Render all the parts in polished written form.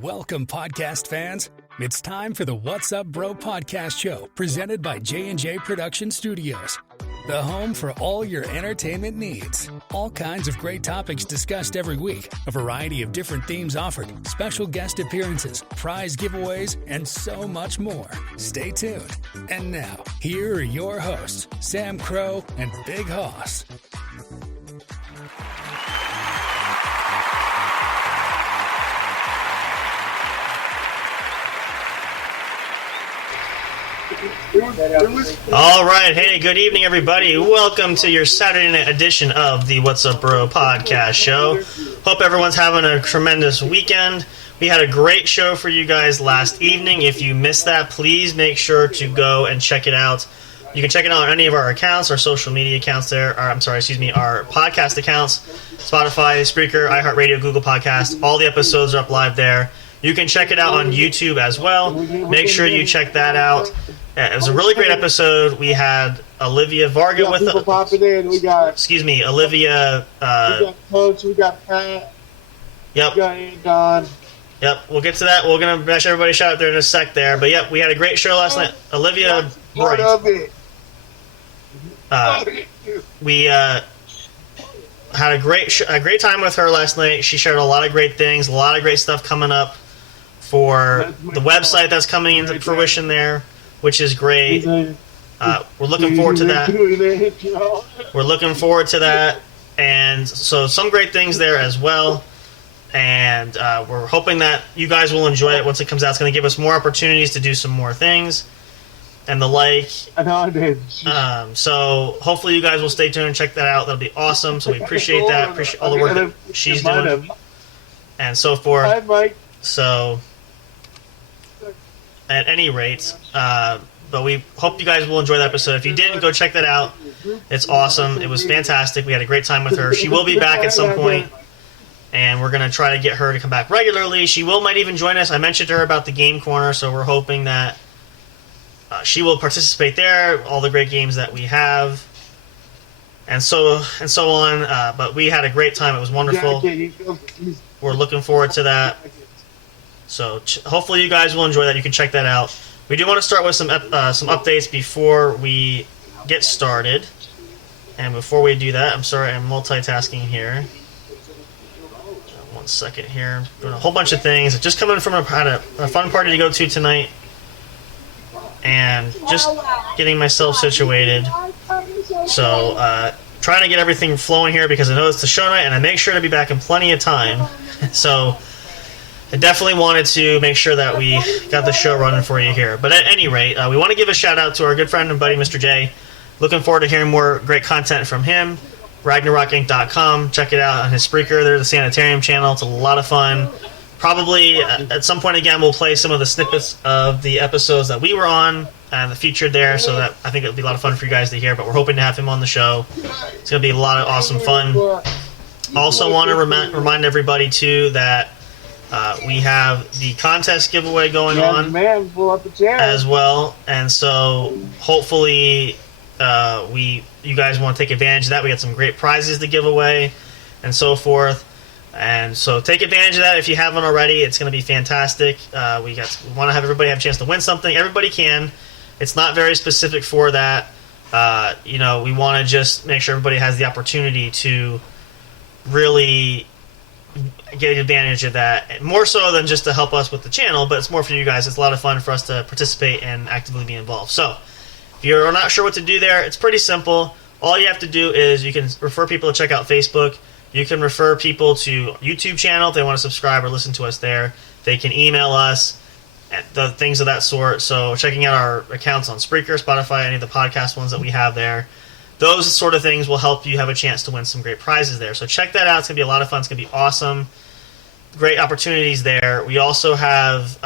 Welcome, podcast fans. It's time for the What's Up Bro podcast show, presented by J&J Production Studios, the home for all your entertainment needs. All kinds of great topics discussed every week, a variety of different themes offered, special guest appearances, prize giveaways, and so much more. Stay tuned. And now, here are your hosts, Sam Crow and Big Hoss. All right. Hey, good evening, everybody. Welcome to your Saturday night edition of the What's Up Bro podcast show. Hope everyone's having a tremendous weekend. We had a great show for you guys last evening. If you missed that, please make sure to go and check it out. You can check it out on any of our accounts, our social media accounts there. Our podcast accounts, Spotify, Spreaker, iHeartRadio, Google Podcasts. All the episodes are up live there. You can check it out on YouTube as well. Make sure you check that out. It was a really great episode. We had Olivia Varga with us. Olivia. We got Coach, we got Pat. Yep. We got Don. Yep, we'll get to that. We're going to bash everybody's shout out there in a sec there. But yep, we had a great show last night. Olivia Bright. We had a great time with her last night. She shared a lot of great things, a lot of great stuff coming up for the website that's coming into fruition there, which is great. We're looking forward to that. We're looking forward to that. And so some great things there as well. And we're hoping that you guys will enjoy it once it comes out. It's going to give us more opportunities to do some more things and the like. I know I did. So hopefully you guys will stay tuned and check that out. That'll be awesome. So we appreciate that. Appreciate all the work that she's doing and so forth. Hi, Mike. So at any rate, but we hope you guys will enjoy that episode. If you didn't, go check that out. It's awesome. It was fantastic. We had a great time with her. She will be back at some point, and we're going to try to get her to come back regularly. She might even join us. I mentioned to her about the Game Corner, so we're hoping that she will participate there, all the great games that we have, and so on. But we had a great time. It was wonderful. We're looking forward to that. So hopefully you guys will enjoy that. You can check that out. We do want to start with some updates before we get started. And before we do that, I'm sorry, I'm multitasking here. One second here. Doing a whole bunch of things. Just coming from a fun party to go to tonight. And just getting myself situated. So trying to get everything flowing here because I know it's the show night and I make sure to be back in plenty of time. So I definitely wanted to make sure that we got the show running for you here. But at any rate, we want to give a shout out to our good friend and buddy, Mr. J. Looking forward to hearing more great content from him. RagnarOkInc.com. Check it out on his Spreaker. There's the Sanitarium channel. It's a lot of fun. Probably at some point again, we'll play some of the snippets of the episodes that we were on and the featured there. So that I think it'll be a lot of fun for you guys to hear. But we're hoping to have him on the show. It's going to be a lot of awesome fun. Also want to remind everybody too that we have the contest giveaway going on as well, and so hopefully you guys want to take advantage of that. We got some great prizes to give away and so forth, and so take advantage of that if you haven't already. It's going to be fantastic. We want to have everybody have a chance to win something. Everybody can. It's not very specific for that. We want to just make sure everybody has the opportunity to really get advantage of that, more so than just to help us with the channel, but it's more for you guys. It's a lot of fun for us to participate and actively be involved. So if you're not sure what to do there, it's pretty simple. All you have to do is you can refer people to check out Facebook. You can refer people to YouTube channel if they want to subscribe or listen to us there. They can email us, the things of that sort. So checking out our accounts on Spreaker, Spotify, any of the podcast ones that we have there. Those sort of things will help you have a chance to win some great prizes there. So check that out. It's going to be a lot of fun. It's going to be awesome. Great opportunities there. We also have,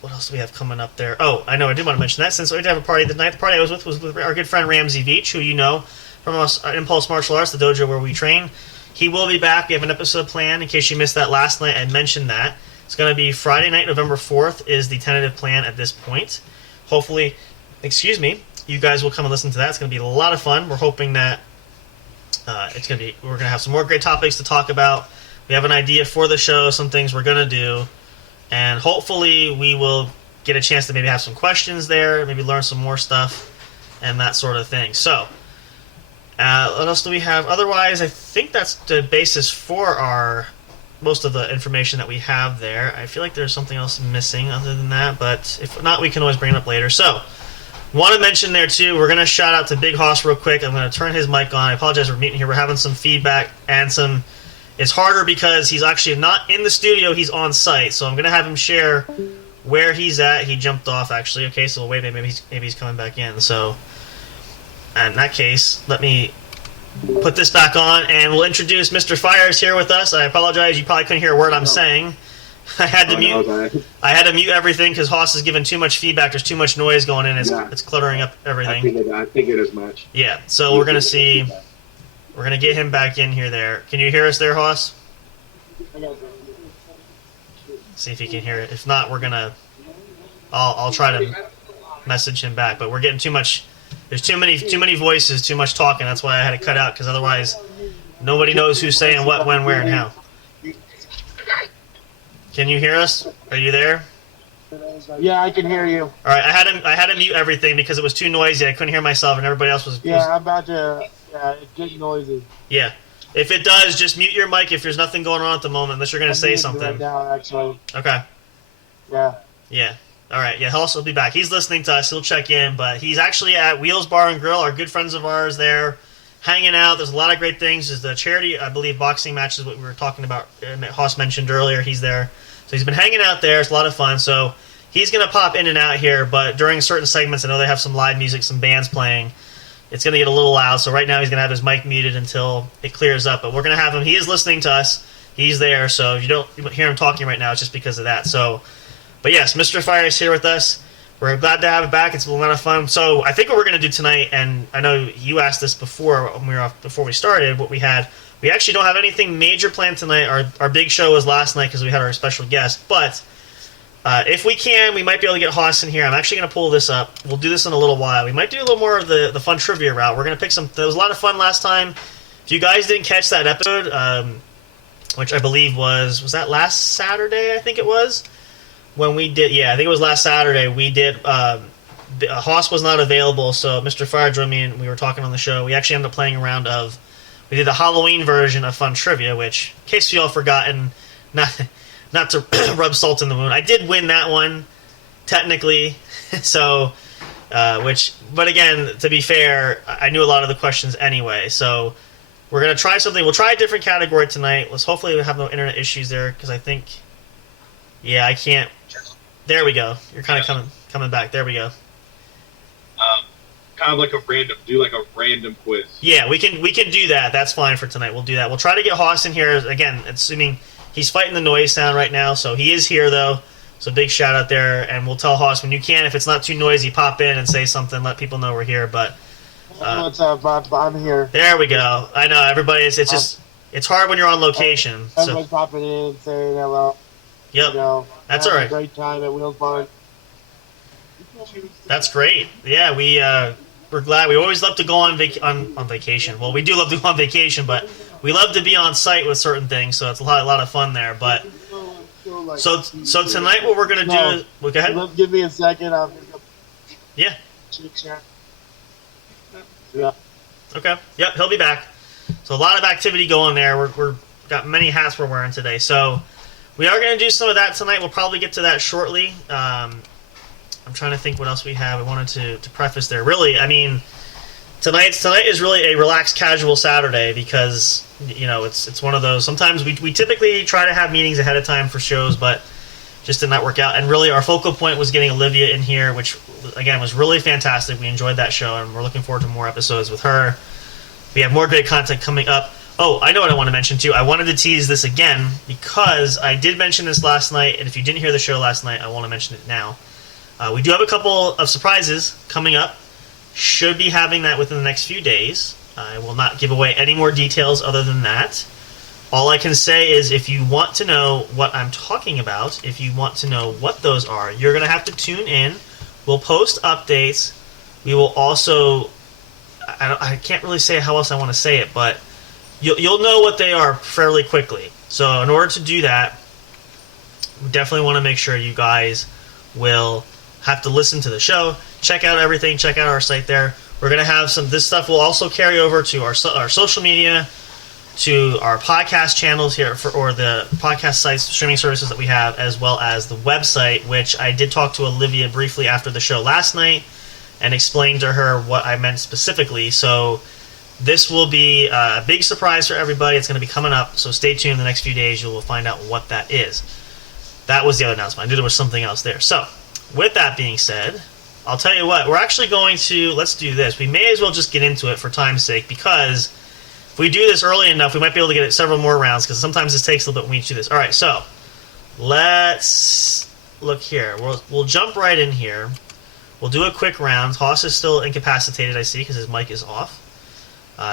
what else do we have coming up there? Oh, I know I did want to mention that since we did have a party the night. The party I was with our good friend Ramsey Veach, who you know from us, Impulse Martial Arts, the dojo where we train. He will be back. We have an episode planned. In case you missed that last night, I mentioned that. It's going to be Friday night, November 4th is the tentative plan at this point. Hopefully, you guys will come and listen to that. It's going to be a lot of fun. We're hoping that we're going to have some more great topics to talk about. We have an idea for the show, some things we're going to do, and hopefully we will get a chance to maybe have some questions there, maybe learn some more stuff, and that sort of thing. So, what else do we have? Otherwise, I think that's the basis for our most of the information that we have there. I feel like there's something else missing other than that, but if not, we can always bring it up later. So, want to mention there too, we're going to shout out to Big Hoss real quick. I'm going to turn his mic on. I apologize for muting here. We're having some feedback and some... It's harder because he's actually not in the studio, he's on site. So I'm going to have him share where he's at. He jumped off, actually. Okay, so wait, maybe he's coming back in. So, in that case, let me put this back on, and we'll introduce Mr. Fires here with us. I apologize, you probably couldn't hear a word I'm saying. I had to mute everything because Hoss is giving too much feedback. There's too much noise going in. It's cluttering up everything. I figured as much. Yeah, so we're going to see... We're going to get him back in here there. Can you hear us there, Hoss? See if he can hear it. If not, we're going to... I'll try to message him back. But we're getting too much... There's too many voices, too much talking. That's why I had to cut out, because otherwise nobody knows who's saying what, when, where, and how. Can you hear us? Are you there? Yeah, I can hear you. All right, I had to mute everything because it was too noisy. I couldn't hear myself, and everybody else was... Yeah, I'm about to... Yeah, it's getting noisy. Yeah. If it does, just mute your mic if there's nothing going on at the moment, unless you're going to say something. Right now, actually. Okay. Yeah. Yeah. All right. Yeah, he'll also be back. He's listening to us. He'll check in, but he's actually at Wheels Bar and Grill, our good friends of ours there, hanging out. There's a lot of great things. There's the charity, I believe, boxing match is what we were talking about. Hoss mentioned earlier. He's there. So he's been hanging out there. It's a lot of fun. So he's going to pop in and out here, but during certain segments, I know they have some live music, some bands playing. It's going to get a little loud, so right now he's going to have his mic muted until it clears up. But we're going to have him. He is listening to us. He's there, so if you don't hear him talking right now, it's just because of that. So, but yes, Mr. Fire is here with us. We're glad to have it back. It's a lot of fun. So I think what we're going to do tonight, and I know you asked this before before we started, what we had. We actually don't have anything major planned tonight. Our big show was last night because we had our special guest. But if we can, we might be able to get Hoss in here. I'm actually going to pull this up. We'll do this in a little while. We might do a little more of the fun trivia route. We're going to pick some... There was a lot of fun last time. If you guys didn't catch that episode, which I believe was that last Saturday, I think it was? When we did... Yeah, I think it was last Saturday. We did... Hoss was not available, so Mr. Fire joined me and we were talking on the show. We actually ended up playing a round of... We did the Halloween version of Fun Trivia, which, in case you all forgotten... Not to rub salt in the wound. I did win that one, technically. So, but again, to be fair, I knew a lot of the questions anyway. So, we're going to try something. We'll try a different category tonight. Hopefully we have no internet issues there, because I think, yeah, I can't. There we go. You're kind of coming back. There we go. Kind of like a random quiz. Yeah, we can do that. That's fine for tonight. We'll do that. We'll try to get Hoss in here, again, assuming... He's fighting the noise sound right now, so he is here, though. So big shout out there, and we'll tell Hoss when you can, if it's not too noisy, pop in and say something, let people know we're here. But what's up, Bob? I'm here. There we go. I know, everybody, it's hard when you're on location. Everybody's popping in, saying hello. Yep, that's all right. A great time at Wheels Bar. That's great. Yeah, we're glad. We always love to go on vacation. Well, we do love to go on vacation, but we love to be on site with certain things, so it's a lot of fun there. But so tonight, what we're gonna do is go ahead. Give me a second. I'm gonna go. Yeah. Yeah. Okay. Yep. He'll be back. So a lot of activity going there. We're got many hats we're wearing today. So we are gonna do some of that tonight. We'll probably get to that shortly. I'm trying to think what else we have. I wanted to preface there. Really, I mean, tonight is really a relaxed, casual Saturday because, you know, it's one of those. Sometimes we typically try to have meetings ahead of time for shows, but just did not work out. And really, our focal point was getting Olivia in here, which, again, was really fantastic. We enjoyed that show, and we're looking forward to more episodes with her. We have more great content coming up. Oh, I know what I want to mention, too. I wanted to tease this again because I did mention this last night, and if you didn't hear the show last night, I want to mention it now. We do have a couple of surprises coming up. Should be having that within the next few days. I will not give away any more details other than that. All I can say is if you want to know what I'm talking about, if you want to know what those are, you're going to have to tune in. We'll post updates. We will also... I can't really say how else I want to say it, but you'll know what they are fairly quickly. So in order to do that, we definitely want to make sure you guys will have to listen to the show. Check out everything. Check out our site there. We're going to have this stuff will also carry over to our social media, to our podcast channels here, or the podcast sites, streaming services that we have, as well as the website, which I did talk to Olivia briefly after the show last night and explained to her what I meant specifically. So this will be a big surprise for everybody. It's going to be coming up, so stay tuned. In the next few days, you will find out what that is. That was the other announcement. I knew there was something else there. So with that being said, I'll tell you what, we're actually going to, let's do this. We may as well just get into it for time's sake, because if we do this early enough, we might be able to get it several more rounds, because sometimes this takes a little bit when we do this. All right, so let's look here. We'll jump right in here. We'll do a quick round. Hoss is still incapacitated, I see, because his mic is off.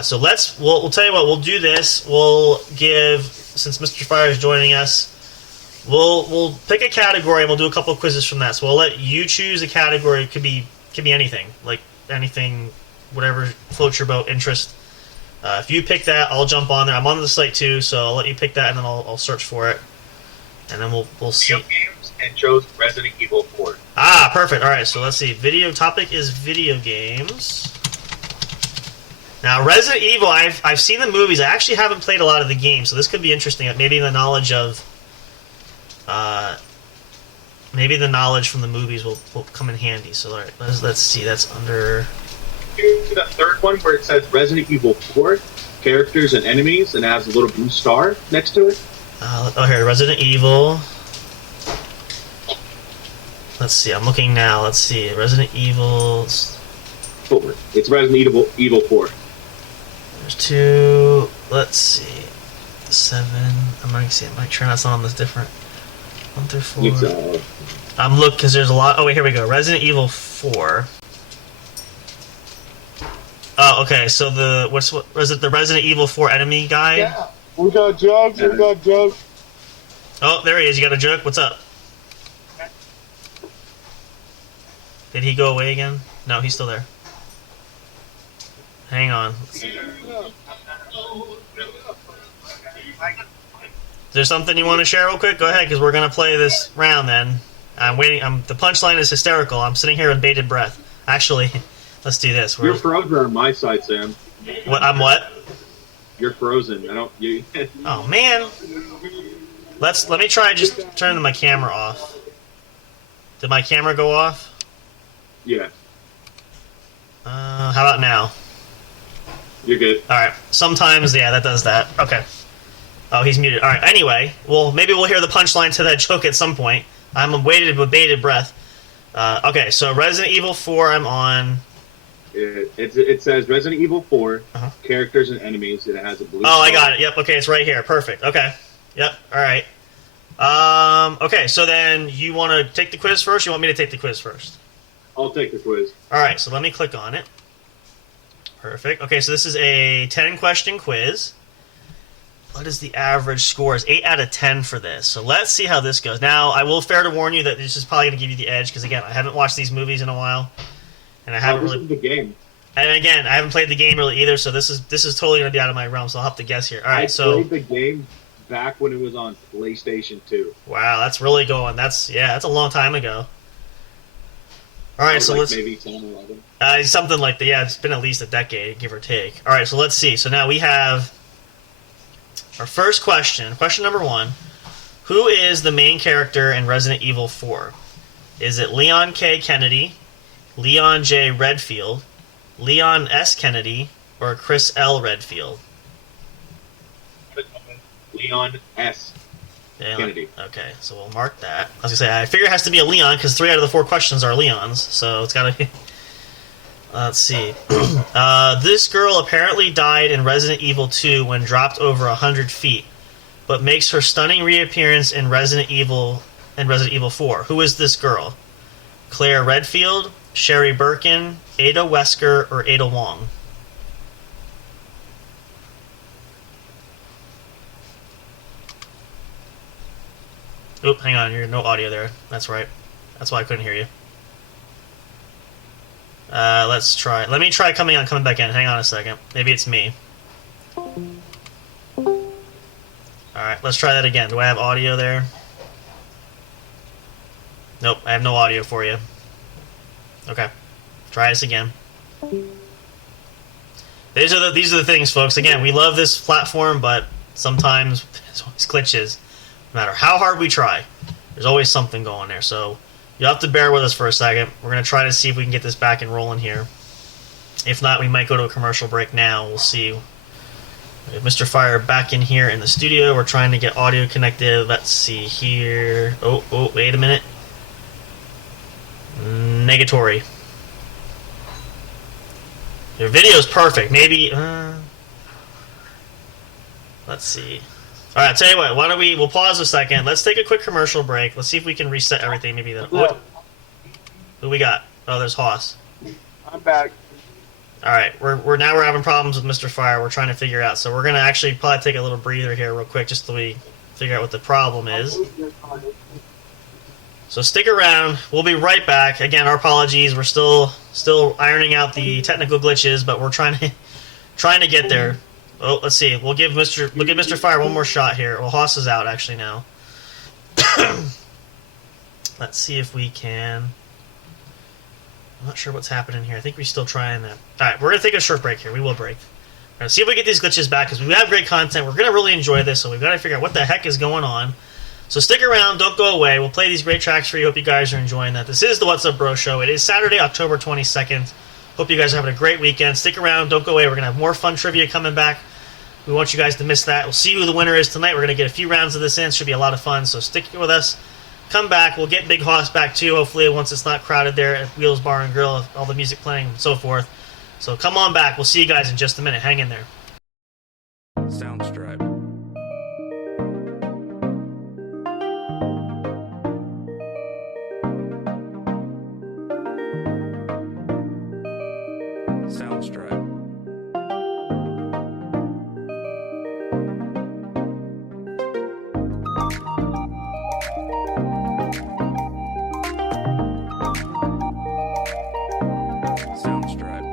So we'll tell you what, we'll do this. We'll give, since Mr. Fire is joining us, we'll pick a category and we'll do a couple of quizzes from that. So we'll let you choose a category. It could be anything, like anything, whatever floats your boat, interest. If you pick that, I'll jump on there. I'm on the site too, so I'll let you pick that, and then I'll search for it, and then we'll see. Video games, and chose Resident Evil 4. Ah, perfect. All right, so let's see. Video topic is video games. Now, Resident Evil, I've seen the movies. I actually haven't played a lot of the games, so this could be interesting. Maybe the knowledge of, maybe the knowledge from the movies will come in handy. So all right, let's see. That's under. Here's the third one where it says Resident Evil 4, characters and enemies, and it has a little blue star next to it. Here, Resident Evil. Let's see, I'm looking now. Let's see, Resident Evil 4. It's Resident Evil 4. There's 2. Let's see, 7. I'm gonna see. I might turn that's on this different. 1 through 4. It's, I'm looking because there's a lot. Oh wait, here we go. Resident Evil 4. Oh, okay. So was it the Resident Evil 4 enemy guy? Yeah. We got jokes. We got jokes. Oh, there he is. You got a joke? What's up? Did he go away again? No, he's still there. Hang on. Let's see. Is there something you want to share real quick? Go ahead, because we're going to play this round then. I'm waiting. The punchline is hysterical. I'm sitting here with bated breath. Actually, let's do this. You're frozen on my side, Sam. What? I'm what? You're frozen. I don't. You. Oh man. Let me try just turning my camera off. Did my camera go off? Yeah. How about now? You're good. All right. Sometimes, yeah, that does that. Okay. Oh, he's muted. All right. Anyway, well, maybe we'll hear the punchline to that joke at some point. I'm waited with bated breath. Okay, so Resident Evil 4, I'm on. It says Resident Evil 4, characters and enemies, and it has a blue. Oh, I got it. Yep. Okay, it's right here. Perfect. Okay. Yep. All right. Okay, so then you want to take the quiz first? Or you want me to take the quiz first? I'll take the quiz. All right. So let me click on it. Perfect. Okay, so this is a 10-question quiz. What is the average score? Is 8 out of 10 for this. So let's see how this goes. Now, I will fair to warn you that this is probably going to give you the edge, because, again, I haven't watched these movies in a while. And I haven't this really. is the game. And again, I haven't played the game really either, so this is totally going to be out of my realm. So I'll have to guess here. All right, I played the game back when it was on PlayStation 2. Wow, that's really going. That's a long time ago. All right, so like let's maybe 10, 11. Something like that. Yeah, it's been at least a decade, give or take. All right, so let's see. So now we have our first question. Question number 1: who is the main character in Resident Evil 4? Is it Leon K. Kennedy, Leon J. Redfield, Leon S. Kennedy, or Chris L. Redfield? Leon S. Kennedy. Okay, so we'll mark that. I was going to say, I figure it has to be a Leon, because 3 out of the 4 questions are Leons, so it's got to be... Let's see. This girl apparently died in Resident Evil 2 when dropped over 100 feet, but makes her stunning reappearance in Resident Evil 4. Who is this girl? Claire Redfield, Sherry Birkin, Ada Wesker, or Ada Wong? Oop, hang on, you're no audio there. That's right. That's why I couldn't hear you. Let's try. Let me try coming back in. Hang on a second. Maybe it's me. Alright, let's try that again. Do I have audio there? Nope, I have no audio for you. Okay, try this again. These are the things, folks. Again, we love this platform, but sometimes there's always glitches. No matter how hard we try, there's always something going there. So you'll have to bear with us for a second. We're going to try to see if we can get this back and rolling here. If not, we might go to a commercial break now. We'll see. We have Mr. Fire back in here in the studio. We're trying to get audio connected. Let's see here. Oh, wait a minute. Negatory. Your video's perfect. Maybe. Let's see. All right, tell you what. Why don't we'll pause a second. Let's take a quick commercial break. Let's see if we can reset everything. Maybe that. Who we got? Oh, there's Hoss. I'm back. All right, we're having problems with Mr. Fire. We're trying to figure out. So we're gonna actually probably take a little breather here, real quick, just so we figure out what the problem is. So stick around. We'll be right back. Again, our apologies. We're still ironing out the technical glitches, but we're trying to get there. Oh, let's see. We'll give Mr. Fire one more shot here. Well, Hoss is out actually now. Let's see if we can. I'm not sure what's happening here. I think we're still trying that. All right, we're going to take a short break here. We will break. We're going to see if we get these glitches back, because we have great content. We're going to really enjoy this, so we've got to figure out what the heck is going on. So stick around. Don't go away. We'll play these great tracks for you. Hope you guys are enjoying that. This is the What's Up Bro Show. It is Saturday, October 22nd. Hope you guys are having a great weekend. Stick around. Don't go away. We're going to have more fun trivia coming back. We want you guys to miss that. We'll see who the winner is tonight. We're going to get a few rounds of this in. Should be a lot of fun, so stick with us. Come back. We'll get Big Hoss back too, hopefully, once it's not crowded there at Wheels Bar and Grill, all the music playing and so forth. So come on back. We'll see you guys in just a minute. Hang in there. Soundstripe. Soundstripe. Soundstripe.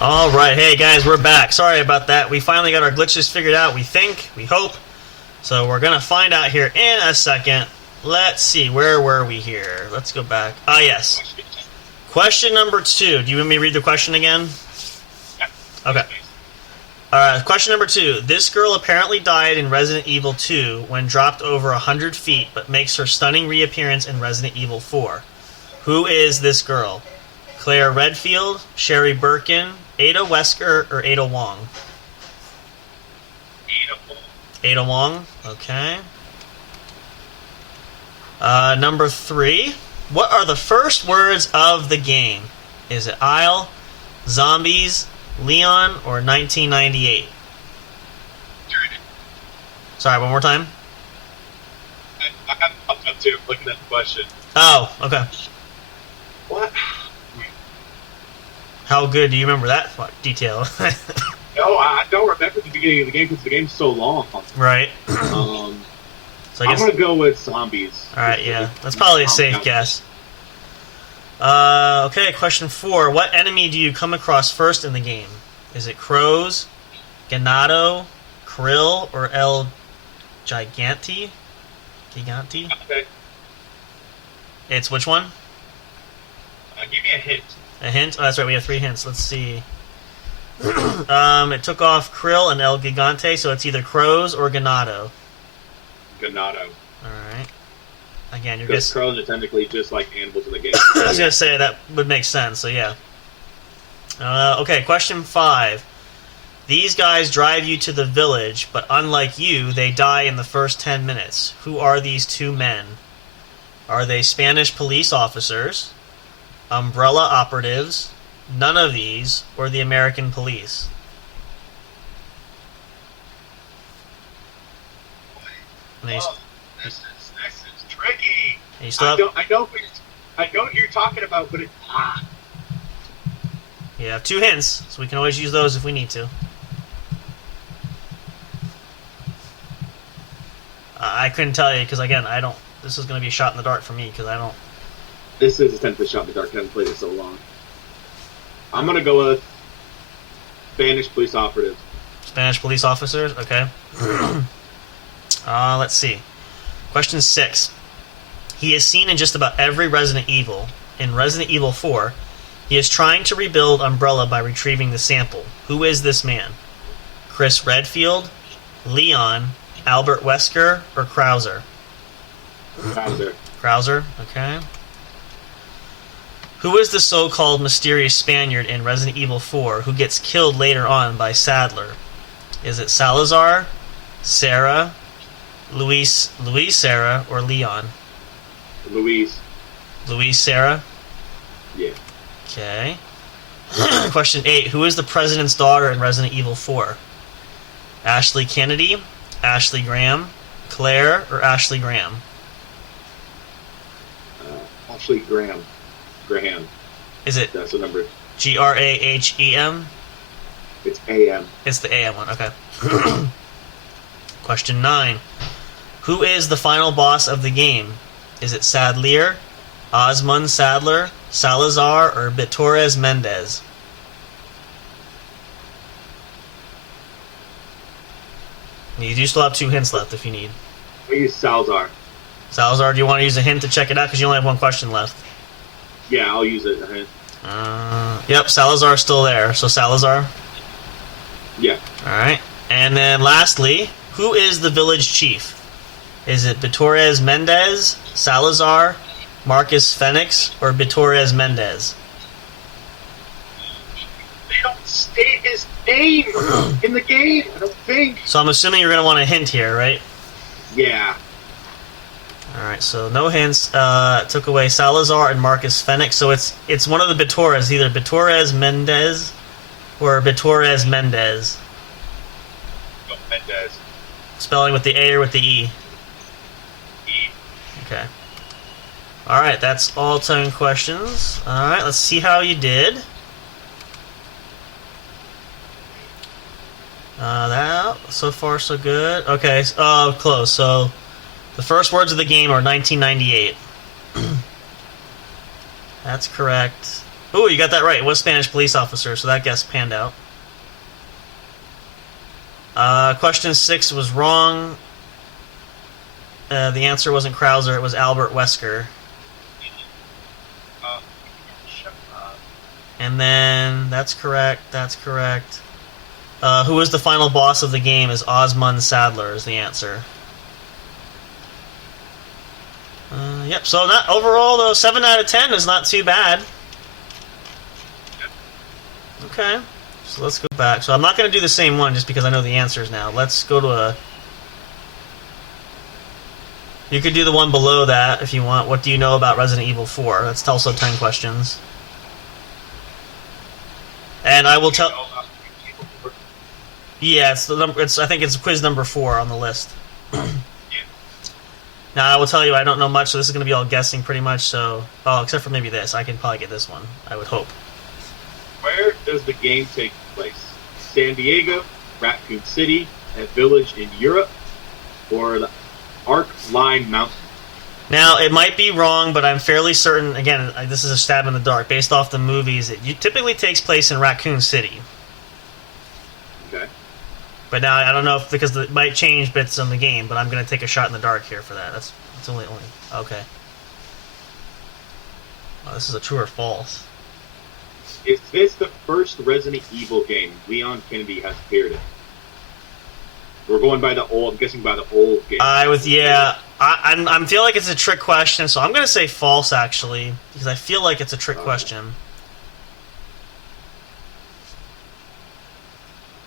Alright, hey guys, we're back. Sorry about that. We finally got our glitches figured out, we think, we hope. So we're gonna find out here in a second. Let's see, where were we here? Let's go back. Ah, yes. Question number 2. Do you want me to read the question again? Okay. Alright, question number 2. This girl apparently died in Resident Evil 2 when dropped over 100 feet, but makes her stunning reappearance in Resident Evil 4. Who is this girl? Claire Redfield, Sherry Birkin, Ada Wesker, or Ada Wong? Ada Wong, okay. Number 3. What are the first words of the game? Is it Isle, Zombies, Leon, or 1998? Sorry, one more time? I have popped up too, looking at the question. Oh, okay. What? How good do you remember that detail? No, I don't remember the beginning of the game because the game's so long. Right. So So I guess, I'm gonna go with Zombies. alright, yeah. That's probably a safe guess. Okay, question 4. What enemy do you come across first in the game? Is it Crows, Ganado, Krill, or El Gigante? Gigante? Okay. It's which one? Give me a hint. A hint? Oh, that's right, we have 3 hints. Let's see. It took off Krill and El Gigante, so it's either Crows or Ganado. Ganado. Alright. Again, you're Because guessing. crows are technically just like animals in the game. I was gonna say that would make sense, so yeah. Okay, question 5. These guys drive you to the village, but unlike you, they die in the first 10 minutes. Who are these 2 men? Are they Spanish police officers, Umbrella operatives, none of these, or the American police? And they- This is tricky. and you still I have, know what you're talking about, but it's you have 2 hints, so we can always use those if we need to. I couldn't tell you because again, I don't. This is going to be a shot in the dark for me because I don't. This is a 10-foot shot in the dark. I haven't played it so long. I'm gonna go with Spanish police operative. Spanish police officers. Okay. Let's see. Question 6. He is seen in just about every Resident Evil. In Resident Evil 4, he is trying to rebuild Umbrella by retrieving the sample. Who is this man? Chris Redfield, Leon, Albert Wesker, or Krauser? Krauser. Krauser, okay. Who is the so-called mysterious Spaniard in Resident Evil 4 who gets killed later on by Sadler? Is it Salazar, Sarah, Luis Sarah, or Leon? Luis. Luis Sarah? Yeah. Okay. Question 8. Who is the president's daughter in Resident Evil 4? Ashley Kennedy, Ashley Graham, Claire, or Ashley Graham? Ashley Graham. Graham. Is it That's the number. Grahem? It's AM. It's the AM one, okay. Question 9. Who is the final boss of the game? Is it Sadler, Osmond Sadler, Salazar, or Bitores Mendez? You do still have 2 hints left if you need. We use Salazar. Salazar, do you want to use a hint to check it out? Because you only have 1 question left. Yeah, I'll use it. Yep, Salazar's still there. So Salazar. Yeah. Alright. And then lastly, who is the village chief? Is it Bitores Mendez, Salazar, Marcus Phoenix, or Bitores Mendez? They don't state his name in the game, I don't think. So I'm assuming you're going to want a hint here, right? Yeah. Alright, so no hints. Took away Salazar and Marcus Phoenix. So it's one of the Bitores, either Bitores Mendez or Bitores Mendez. Go Mendez. Spelling with the A or with the E? E. Okay. Alright, that's all 10 questions. Alright, let's see how you did. That, so far so good. Okay, close. So, the first words of the game are 1998. That's correct. Ooh, you got that right. It was Spanish police officer, so that guess panned out. Question 6 was wrong. The answer wasn't Krauser, it was Albert Wesker. And then, that's correct, that's correct. Who was the final boss of the game is Osmond Sadler is the answer. Yep, so not overall, though, 7 out of 10 is not too bad. Okay, so let's go back. So I'm not going to do the same one just because I know the answers now. Let's go to a... You could do the one below that if you want. What do you know about Resident Evil 4? That's also 10 questions. And I will tell... Yeah, it's the number. I think it's quiz number 4 on the list. Now I will tell you, I don't know much, so this is going to be all guessing pretty much. So, except for maybe this, I can probably get this one. I would hope. Where does the game take place? San Diego, Raccoon City, a village in Europe, or the Arc Line Mountain? Now, it might be wrong, but I'm fairly certain, again, this is a stab in the dark, based off the movies, it typically takes place in Raccoon City. Okay. But now, I don't know if, because it might change bits on the game, but I'm going to take a shot in the dark here for that. That's only, okay. Oh, this is a true or false. Is this the first Resident Evil game Leon Kennedy has appeared in? We're going by the old, I'm guessing by the old game. I'm feel like it's a trick question, so I'm going to say false, actually, because I feel like it's a trick question.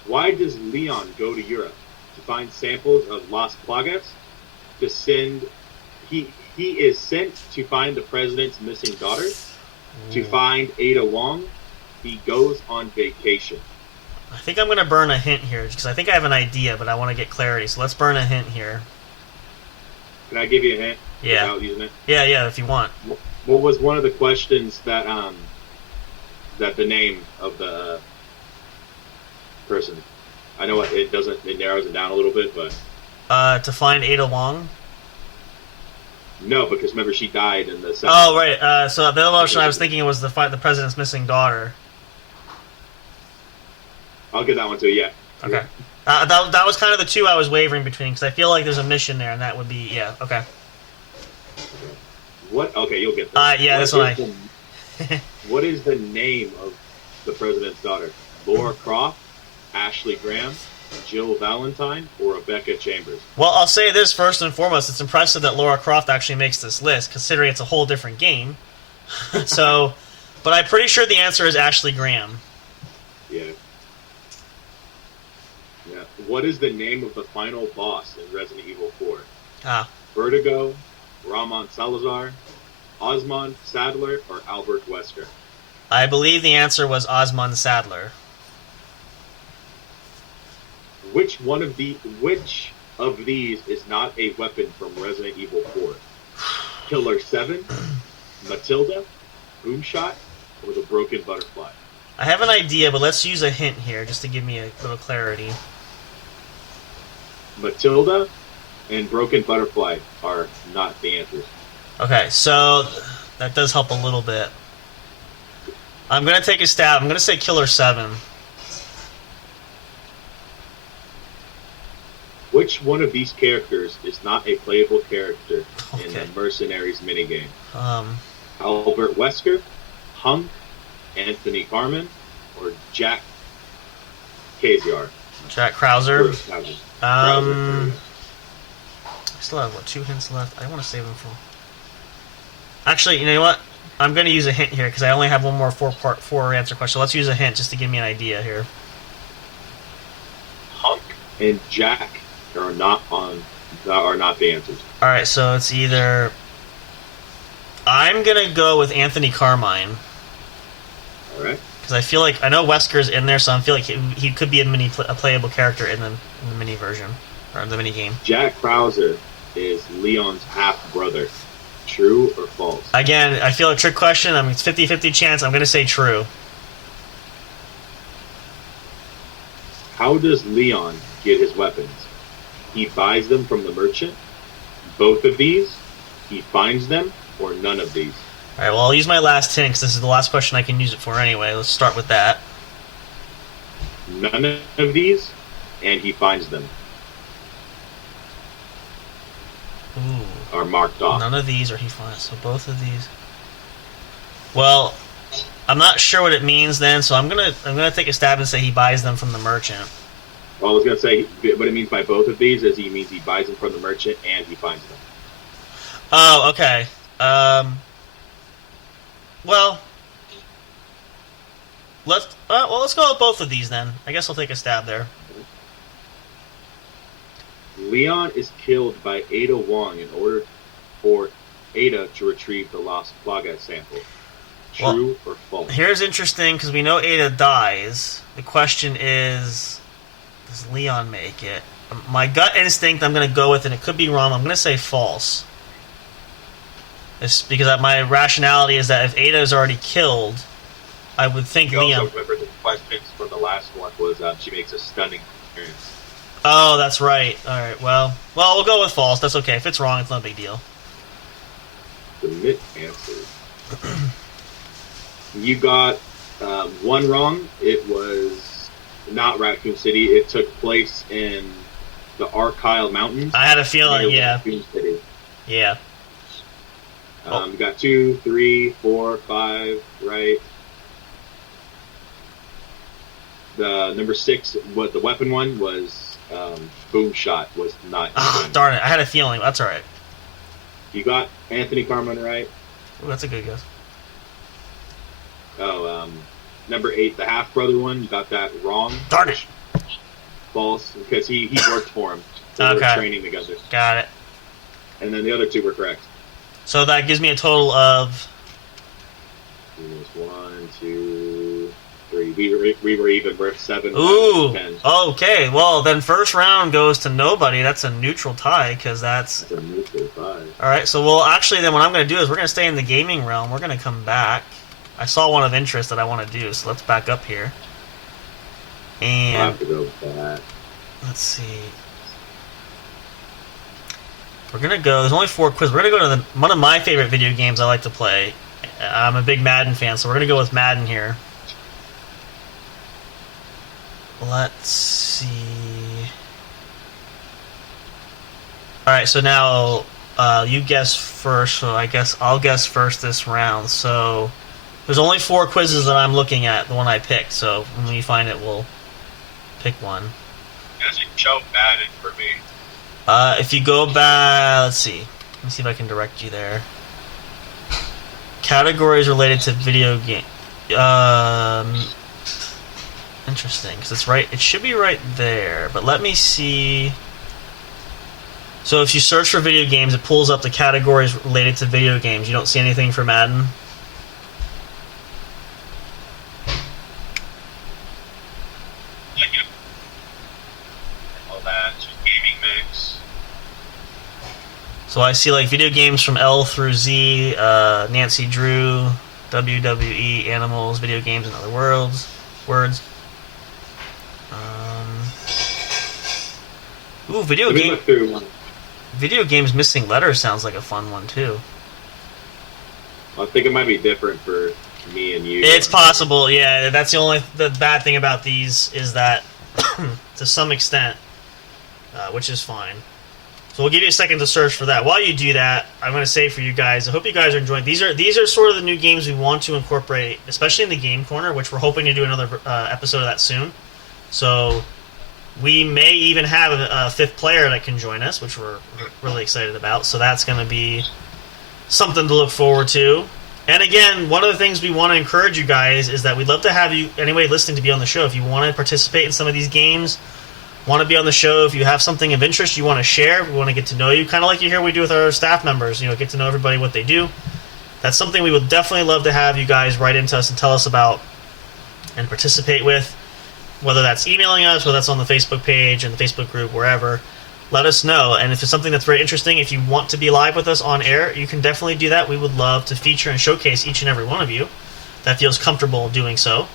Why does Leon go to Europe? To find samples of Las Plagas? To send... He is sent to find the president's missing daughter? To find Ada Wong? He goes on vacation. I think I'm going to burn a hint here, because I think I have an idea, but I want to get clarity, so let's burn a hint here. Can I give you a hint? Yeah. Without using it? Yeah, if you want. What was one of the questions that that the name of the person? I know it narrows it down a little bit, but... to find Ada Wong? No, because remember she died in the second... Oh, right. So the other option I was thinking was the president's missing daughter. I'll give that one to you, yeah. Okay. That was kind of the two I was wavering between, because I feel like there's a mission there, and that would be... Yeah, okay. What? Okay, you'll get this. Yeah, this one What is the name of the president's daughter? Laura Croft, Ashley Graham, Jill Valentine, or Rebecca Chambers? Well, I'll say this first and foremost. It's impressive that Laura Croft actually makes this list, considering it's a whole different game. So, but I'm pretty sure the answer is Ashley Graham. Yeah. Yeah. What is the name of the final boss in Resident Evil 4? Vertigo, Ramon Salazar, Osmond Sadler, or Albert Wesker? I believe the answer was Osmond Sadler. Which of these is not a weapon from Resident Evil 4? Killer 7, Matilda, Boomshot, or the Broken Butterfly? I have an idea, but let's use a hint here just to give me a little clarity. Matilda and Broken Butterfly are not the answers. Okay, so that does help a little bit. I'm going to take a stab. I'm going to say Killer 7. Which one of these characters is not a playable character in the Mercenaries minigame? Albert Wesker, Hunk, Anthony Carmen, or Jack Kasiar? Jack Krauser. Krauser. I still have, 2 hints left? I want to save them for... Actually, you know what? I'm going to use a hint here, because I only have one more 4 answer question. Let's use a hint just to give me an idea here. Hunk and Jack are not the answers. Alright, so it's either... I'm going to go with Anthony Carmine. Alright. Because I feel like... I know Wesker's in there, so I feel like he could be a playable character in the mini version. Or the mini game. Jack Krauser is Leon's half-brother. True or false? Again, I feel a trick question. I mean, it's 50-50 chance. I'm going to say true. How does Leon get his weapons? He buys them from the merchant. Both of these. He finds them, or none of these. All right, well, I'll use my last hint because this is the last question I can use it for anyway. Let's start with that. None of these, and he finds them. Ooh. Are marked off. None of these, or he finds. So both of these. Well, I'm not sure what it means then, so I'm gonna take a stab and say he buys them from the merchant. Well, I was gonna say what it means by both of these is he means he buys them from the merchant and he finds them. Oh, okay. Well, let's go with both of these then. I guess I'll take a stab there. Leon is killed by Ada Wong in order for Ada to retrieve the lost Plaga sample. True or false? Here's interesting because we know Ada dies. The question is, does Leon make it? My gut instinct, I'm going to go with, and it could be wrong. I'm going to say false. It's because my rationality is that if Ada is already killed, I would think You Leon. also remember the questions from the last one was she makes a stunning appearance. Oh, that's right. All right. Well, we'll go with false. That's okay. If it's wrong, it's not a big deal. Submit answers. You got one wrong. It was not Raccoon City. It took place in the Argyle Mountains. I had a feeling. near Yeah. Raccoon City. Yeah. You got 2, 3, 4, 5, right? The number 6, what the weapon one was, Boom Shot was not. Ah, darn it! I had a feeling. That's all right. You got Anthony Carmine right. Ooh, that's a good guess. Oh, number 8, the half brother one. You got that wrong. Darn it! False, because he worked for him. They were Okay. training together. Got it. And then the other 2 were correct. So that gives me a total of. It was 1, 2, 3. We were even. We're 7. Ooh. 10. Okay. Well, then first round goes to nobody. That's a neutral tie because that's. That's a neutral 5. All right. So well, actually, then what I'm going to do is we're going to stay in the gaming realm. We're going to come back. I saw one of interest that I want to do, so let's back up here. I'll And have to go with that. let's see. We're gonna go. There's only 4 quizzes. We're gonna go to one of my favorite video games I like to play. I'm a big Madden fan, so we're gonna go with Madden here. Let's see. All right, so now you guess first. So I guess I'll guess first this round. So there's only 4 quizzes that I'm looking at. The one I picked. So when we find it, we'll pick one. Doesn't show Madden for me. If you go back, let's see. Let me see if I can direct you there. Categories related to video game. Interesting, because it's right. It should be right there, but let me see. So if you search for video games, it pulls up the categories related to video games. You don't see anything for Madden. All that, just gaming mix. So I see like video games from L through Z, Nancy Drew, WWE, animals, video games, and other words. Ooh, video Let me game. look through one. Video games missing letters sounds like a fun one too. I think it might be different for me and you. It's possible, yeah. That's the bad thing about these is that, to some extent, which is fine. So we'll give you a second to search for that. While you do that, I'm going to say for you guys, I hope you guys are enjoying. These are sort of the new games we want to incorporate, especially in the Game Corner, which we're hoping to do another episode of that soon. So we may even have a 5th player that can join us, which we're really excited about. So that's going to be something to look forward to. And again, one of the things we want to encourage you guys is that we'd love to have you, anyway, listening to be on the show. If you want to participate in some of these games, want to be on the show, if you have something of interest you want to share, we want to get to know you, kind of like you hear we do with our staff members, get to know everybody, what they do. That's something we would definitely love to have you guys write into us and tell us about and participate with, whether that's emailing us, whether that's on the Facebook page and the Facebook group, wherever. let us know. And if it's something that's very interesting, if you want to be live with us on air, you can definitely do that. We would love to feature and showcase each and every one of you that feels comfortable doing so.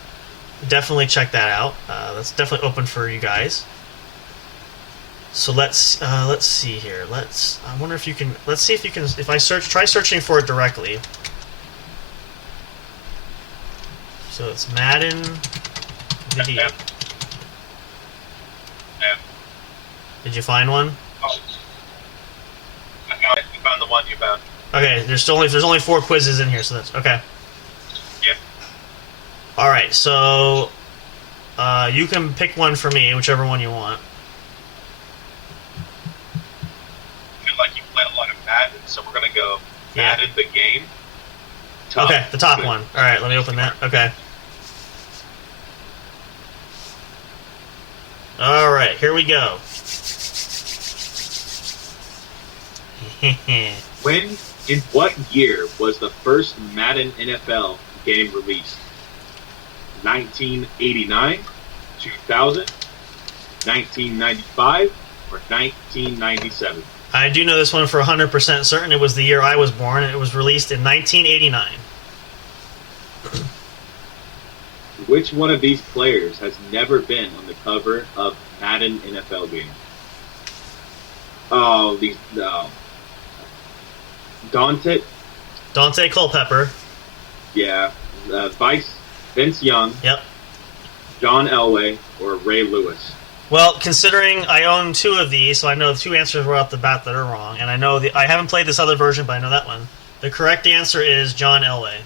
Definitely check that out. That's definitely open for you guys. So let's see here. I wonder if you can. Let's see if you can. If I try searching for it directly. So it's Madden video. Yeah. Did you find one? Oh. I found the one you found. Okay, there's only 4 quizzes in here, so that's okay. Yeah. All right, so you can pick one for me, whichever one you want. I feel like you play a lot of Madden, so we're gonna go Yeah. Madden the game. Top. Okay, the top one. All right, let me open that. Okay. All right, here we go. In what year was the first Madden NFL game released? 1989, 2000, 1995, or 1997? I do know this one for 100% certain. It was the year I was born, and it was released in 1989. Which one of these players has never been on the cover of Madden NFL game? Oh, Dante Culpepper. Yeah, Vince Young, Yep. John Elway, or Ray Lewis. Well, considering I own 2 of these, so I know 2 answers right off the bat that are wrong, and I know I haven't played this other version, but I know that one. The correct answer is John Elway.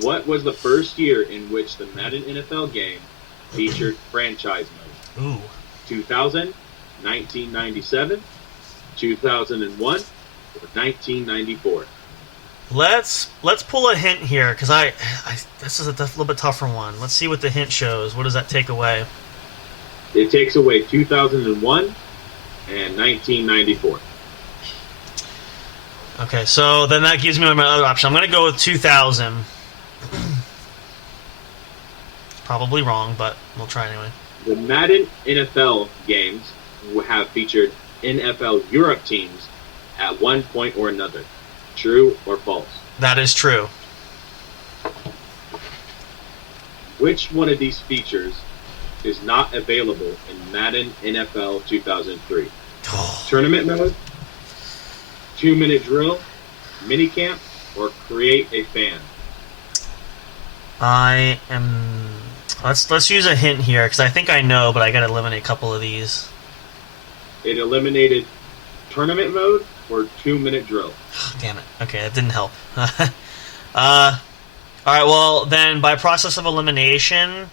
What was the first year in which the Madden NFL game featured franchise mode? Ooh. 2000, 1997, 2001, or 1994? Let's pull a hint here, because this is a little bit tougher one. Let's see what the hint shows. What does that take away? It takes away 2001 and 1994. Okay, so then that gives me my other option. I'm going to go with 2000. Probably wrong, but we'll try anyway. The Madden NFL games have featured NFL Europe teams at one point or another. True or false? That is true. Which one of these features is not available in Madden NFL 2003? Tournament mode, 2-minute drill, minicamp, or create a fan? Let's use a hint here, because I think I know, but I got to eliminate a couple of these. It eliminated tournament mode or 2-minute drill. Damn it. Okay, that didn't help. Alright, well, then by process of elimination,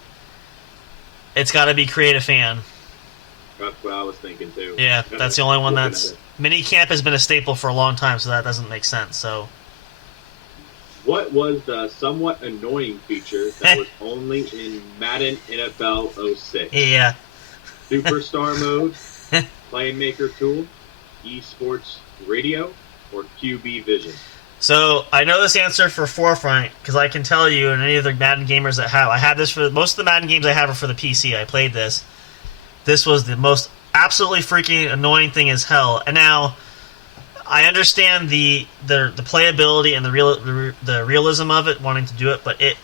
it's got to be create a fan. That's what I was thinking too. Yeah, that's the only one that's... Minicamp has been a staple for a long time, so that doesn't make sense, so... What was the somewhat annoying feature that was only in Madden NFL 06? Yeah. Superstar mode, Playmaker tool, esports radio, or QB vision? So, I know this answer for Forefront, because I can tell you, and any of the Madden gamers that have... I have this for... Most of the Madden games I have are for the PC. I played this. This was the most absolutely freaking annoying thing as hell. And now... I understand the playability and the realism of it, wanting to do it, but it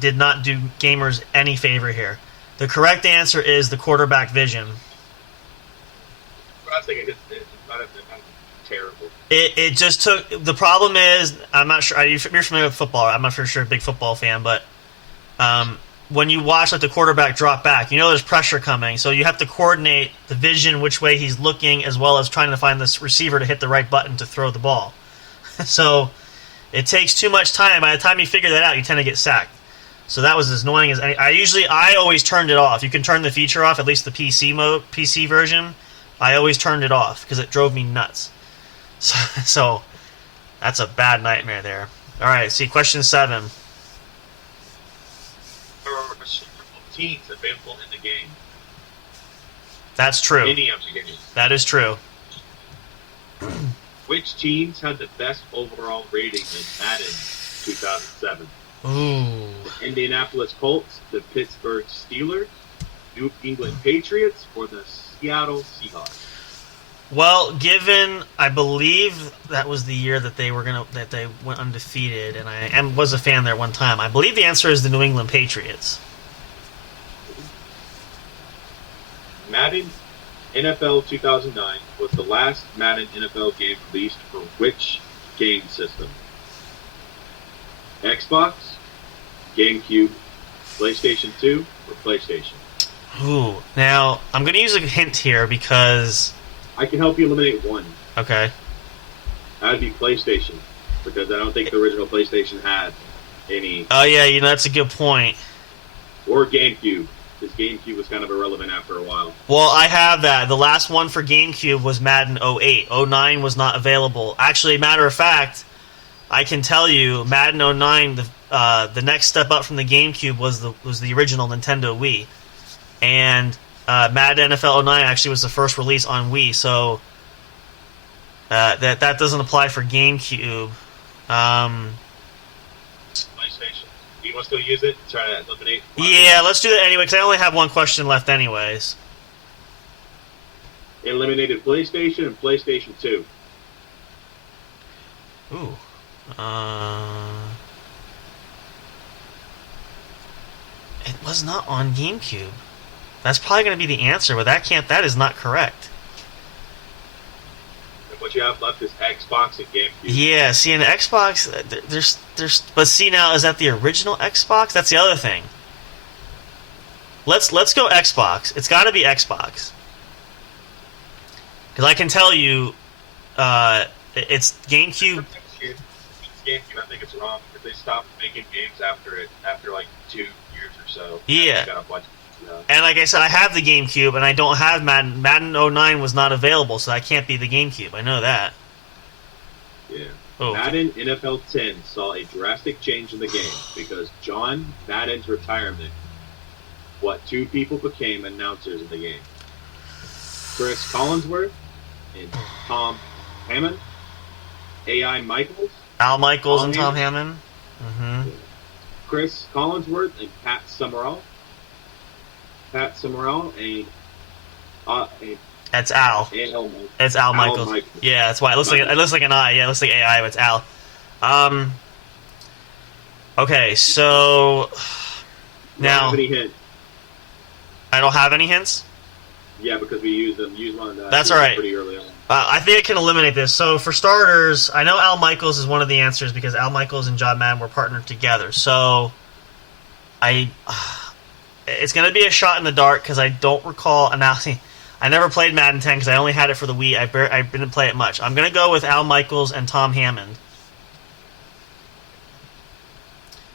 did not do gamers any favor here. The correct answer is the quarterback vision. I think it's terrible. It just took... The problem is, I'm not sure... You're familiar with football. I'm not for sure a big football fan, but when you watch the quarterback drop back, you know there's pressure coming, so you have to coordinate the vision, which way he's looking, as well as trying to find this receiver to hit the right button to throw the ball. So it takes too much time. By the time you figure that out, you tend to get sacked. So that was as annoying as any... I always turned it off. You can turn the feature off, at least the PC version. I always turned it off because it drove me nuts. So that's a bad nightmare there. All right, see, question 7. There are several teams available in the game. That's true. Any of the games. That is true. Which teams had the best overall rating in Madden 2007? Ooh. The Indianapolis Colts, the Pittsburgh Steelers, New England Patriots or the Seattle Seahawks? Well, given I believe that was the year that they went undefeated, and I was a fan there one time. I believe the answer is the New England Patriots. Madden NFL 2009 was the last Madden NFL game released for which game system? Xbox, GameCube, PlayStation 2, or PlayStation? Ooh. Now, I'm going to use a hint here because... I can help you eliminate one. Okay. That would be PlayStation, because I don't think the original PlayStation had any... Oh, yeah, that's a good point. Or GameCube, because GameCube was kind of irrelevant after a while. Well, I have that. The last one for GameCube was Madden 08. 09 was not available. Actually, matter of fact, I can tell you, Madden 09, the next step up from the GameCube was the original Nintendo Wii. And Madden NFL 09 actually was the first release on Wii, so that doesn't apply for GameCube. PlayStation. Do you want to still use it? Try to eliminate? Yeah, let's do that anyway, because I only have one question left anyways. It eliminated PlayStation and PlayStation 2. Ooh. It was not on GameCube. That's probably going to be the answer, but that is not correct. And what you have left is Xbox and GameCube. Yeah, see, in the Xbox, but see now, is that the original Xbox? That's the other thing. Let's go Xbox. It's got to be Xbox. Because I can tell you, it's GameCube. It's GameCube. I think it's wrong because they stopped making games after like 2 years or so. Yeah. Got a bunch of, And like I said, I have the GameCube, and I don't have Madden. Madden 09 was not available, so that can't be the GameCube. I know that. Yeah. Oh, okay. Madden NFL 10 saw a drastic change in the game because John Madden's retirement. What two people became announcers in the game? Chris Collinsworth and Tom Hammond. AI Michaels. Al Michaels and Tom Hammond. Mm-hmm. Chris Collinsworth and Pat Summerall. Pat Summerall and That's Al. It's Al Michaels. Yeah, that's why it looks like an I. Yeah, it looks like AI, but it's Al. Okay, so now any hints? I don't have any hints. Yeah, because we used one. That's all right. Pretty early on. I think I can eliminate this. So for starters, I know Al Michaels is one of the answers because Al Michaels and John Madden were partnered together. So it's going to be a shot in the dark because I don't recall. I never played Madden 10 because I only had it for the Wii. I didn't play it much. I'm going to go with Al Michaels and Tom Hammond.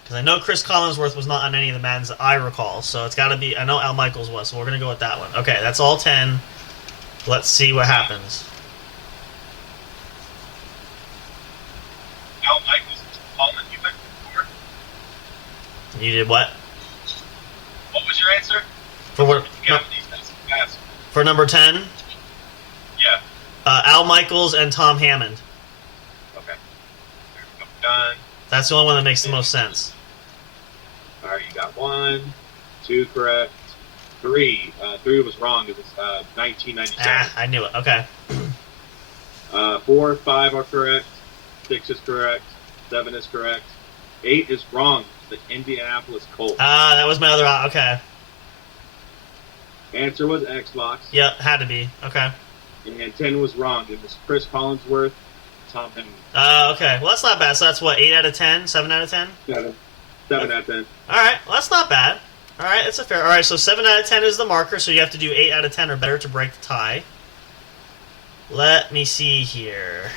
Because I know Chris Collinsworth was not on any of the Maddens that I recall. So it's got to be... I know Al Michaels was, so we're going to go with that one. Okay, that's all 10. Let's see what happens. Al Michaels and Tom Hammond, you went for? You did what? What was your answer? For what? For number 10? Yeah. Al Michaels and Tom Hammond. Okay. Done. That's the only one that makes the most sense. All right, you got 1, 2 correct. 3. 3 was wrong. It was 1997. I knew it. Okay. 4, 5 are correct. 6 is correct. 7 is correct. 8 is wrong. The Indianapolis Colts. That was my other... Okay. Answer was Xbox. Yep, had to be. Okay. And 10 was wrong. It was Chris Collinsworth, Tom Hammond. Okay. Well, that's not bad. So that's what, 8 out of 10? 7 out of 10? 7 out of 10. Alright, well, that's not bad. Alright, that's a fair... Alright, so 7 out of 10 is the marker, so you have to do 8 out of 10 or better to break the tie. Let me see here.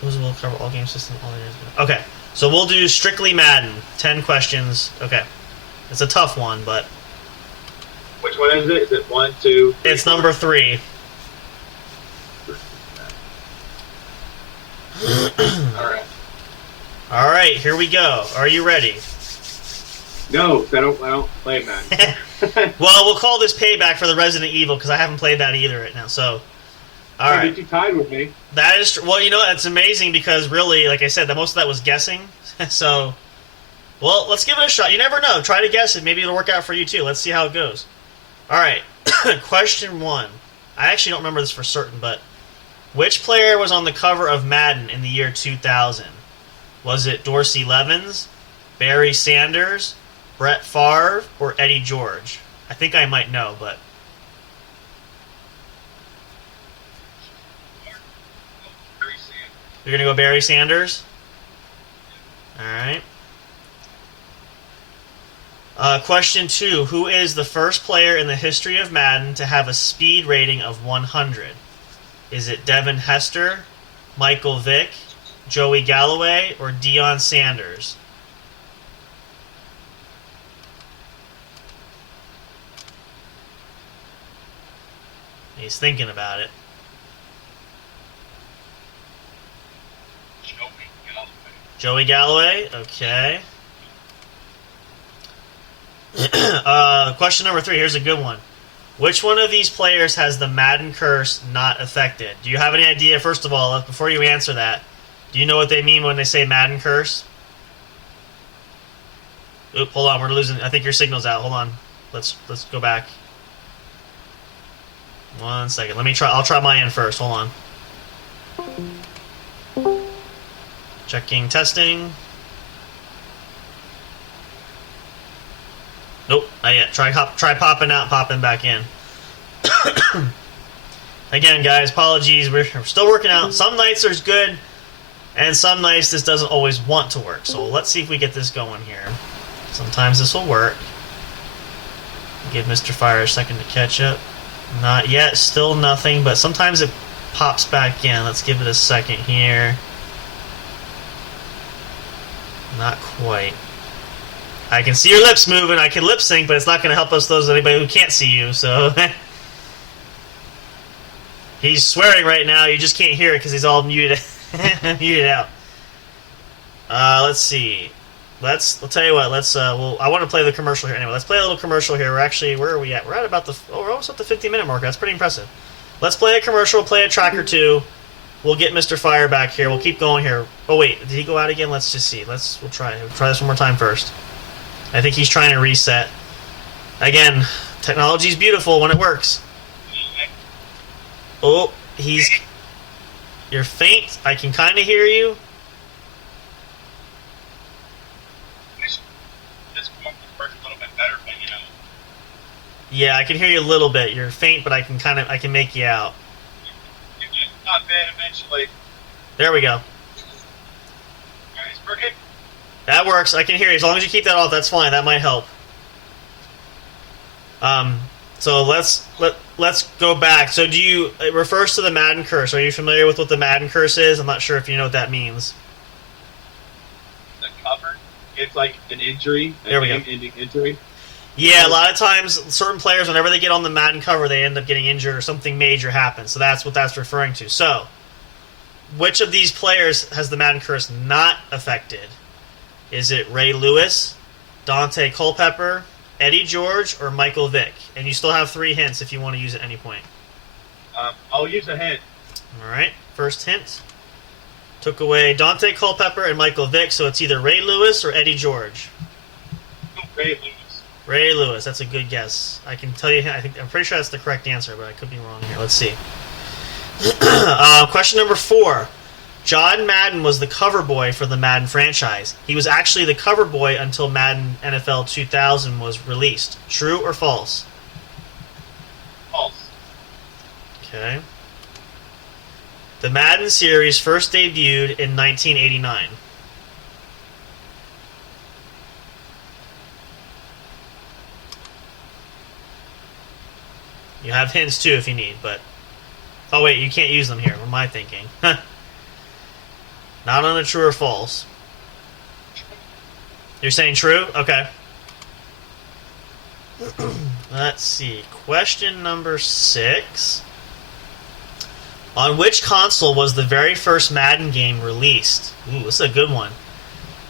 Who's will cover all game systems, all years. Okay, so we'll do strictly Madden. 10 questions. Okay. It's a tough one, but... Which one is it? Is it 1, 2, 3? It's number 3. Alright. Alright, here we go. Are you ready? No, I don't play Madden. Well, we'll call this payback for the Resident Evil, because I haven't played that either right now, so... Alright. You tied with me. That is... Well, you know, it's amazing, because really, like I said, most of that was guessing, so... Well, let's give it a shot. You never know. Try to guess it. Maybe it'll work out for you too. Let's see how it goes. All right. Question 1. I actually don't remember this for certain, but which player was on the cover of Madden in the year 2000? Was it Dorsey Levens, Barry Sanders, Brett Favre, or Eddie George? I think I might know, but... You're going to go Barry Sanders? Alright. Question 2. Who is the first player in the history of Madden to have a speed rating of 100? Is it Devin Hester, Michael Vick, Joey Galloway, or Deion Sanders? He's thinking about it. Joey Galloway? Okay. Question number 3. Here's a good one. Which one of these players has the Madden curse not affected? Do you have any idea, first of all, before you answer that, do you know what they mean when they say Madden curse? Oop, hold on, we're losing. I think your signal's out. Hold on. Let's go back. 1 second. I'll try my end first. Hold on. Checking, testing. Nope, not yet. Try popping out, popping back in. Again, guys, apologies. We're still working out. Some nights there's good, and some nights this doesn't always want to work. So let's see if we get this going here. Sometimes this will work. Give Mr. Fire a second to catch up. Not yet, still nothing, but sometimes it pops back in. Let's give it a second here. Not quite. I can see your lips moving. I can lip sync, but it's not going to help us anybody who can't see you. So he's swearing right now. You just can't hear it because he's all muted, muted out. Let's see. I'll tell you what. I want to play the commercial here anyway. Let's play a little commercial here. Where are we at? We're at about we're almost at the 50-minute mark. That's pretty impressive. Let's play a commercial. Play a track or two. We'll get Mr. Fire back here. We'll keep going here. Oh wait, did he go out again? Let's just see. We'll try this one more time first. I think he's trying to reset. Again, technology's beautiful when it works. Oh, you're faint. I can kind of hear you. This one works a little bit better, but you know. Yeah, I can hear you a little bit. You're faint, but I can make you out. It's not bad eventually. There we go. Alright, it's working. That works. I can hear you. As long as you keep that off, that's fine. That might help. So let's go back. So it refers to the Madden curse. Are you familiar with what the Madden curse is? I'm not sure if you know what that means. The cover, it's like an injury. There we go. Ending injury. Yeah, a lot of times, certain players, whenever they get on the Madden cover, they end up getting injured or something major happens. So that's what that's referring to. So, which of these players has the Madden curse not affected? Is it Ray Lewis, Dante Culpepper, Eddie George, or Michael Vick? And you still have 3 hints if you want to use at any point. I'll use a hint. All right, first hint. Took away Dante Culpepper and Michael Vick, so it's either Ray Lewis or Eddie George. Ray Lewis. Ray Lewis, that's a good guess. I can tell you, I'm pretty sure that's the correct answer, but I could be wrong here. Let's see. Question number 4. John Madden was the cover boy for the Madden franchise. He was actually the cover boy until Madden NFL 2000 was released. True or false? False. Okay. The Madden series first debuted in 1989. You have hints too if you need, but... Oh wait, you can't use them here. What am I thinking? Not on a true or false. You're saying true? Okay. Let's see. Question number 6. On which console was the very first Madden game released? Ooh, this is a good one.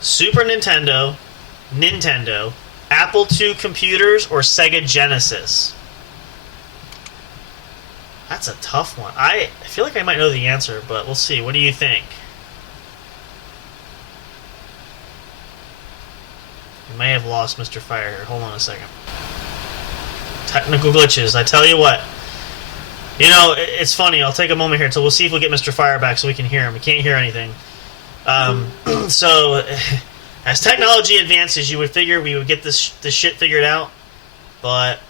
Super Nintendo, Nintendo, Apple II computers, or Sega Genesis? That's a tough one. I feel like I might know the answer, but we'll see. What do you think? We may have lost Mr. Fire here. Hold on a second. Technical glitches. I tell you what. You know, it's funny. I'll take a moment here until we'll see if we'll get Mr. Fire back so we can hear him. We can't hear anything. So, as technology advances, you would figure we would get this shit figured out, but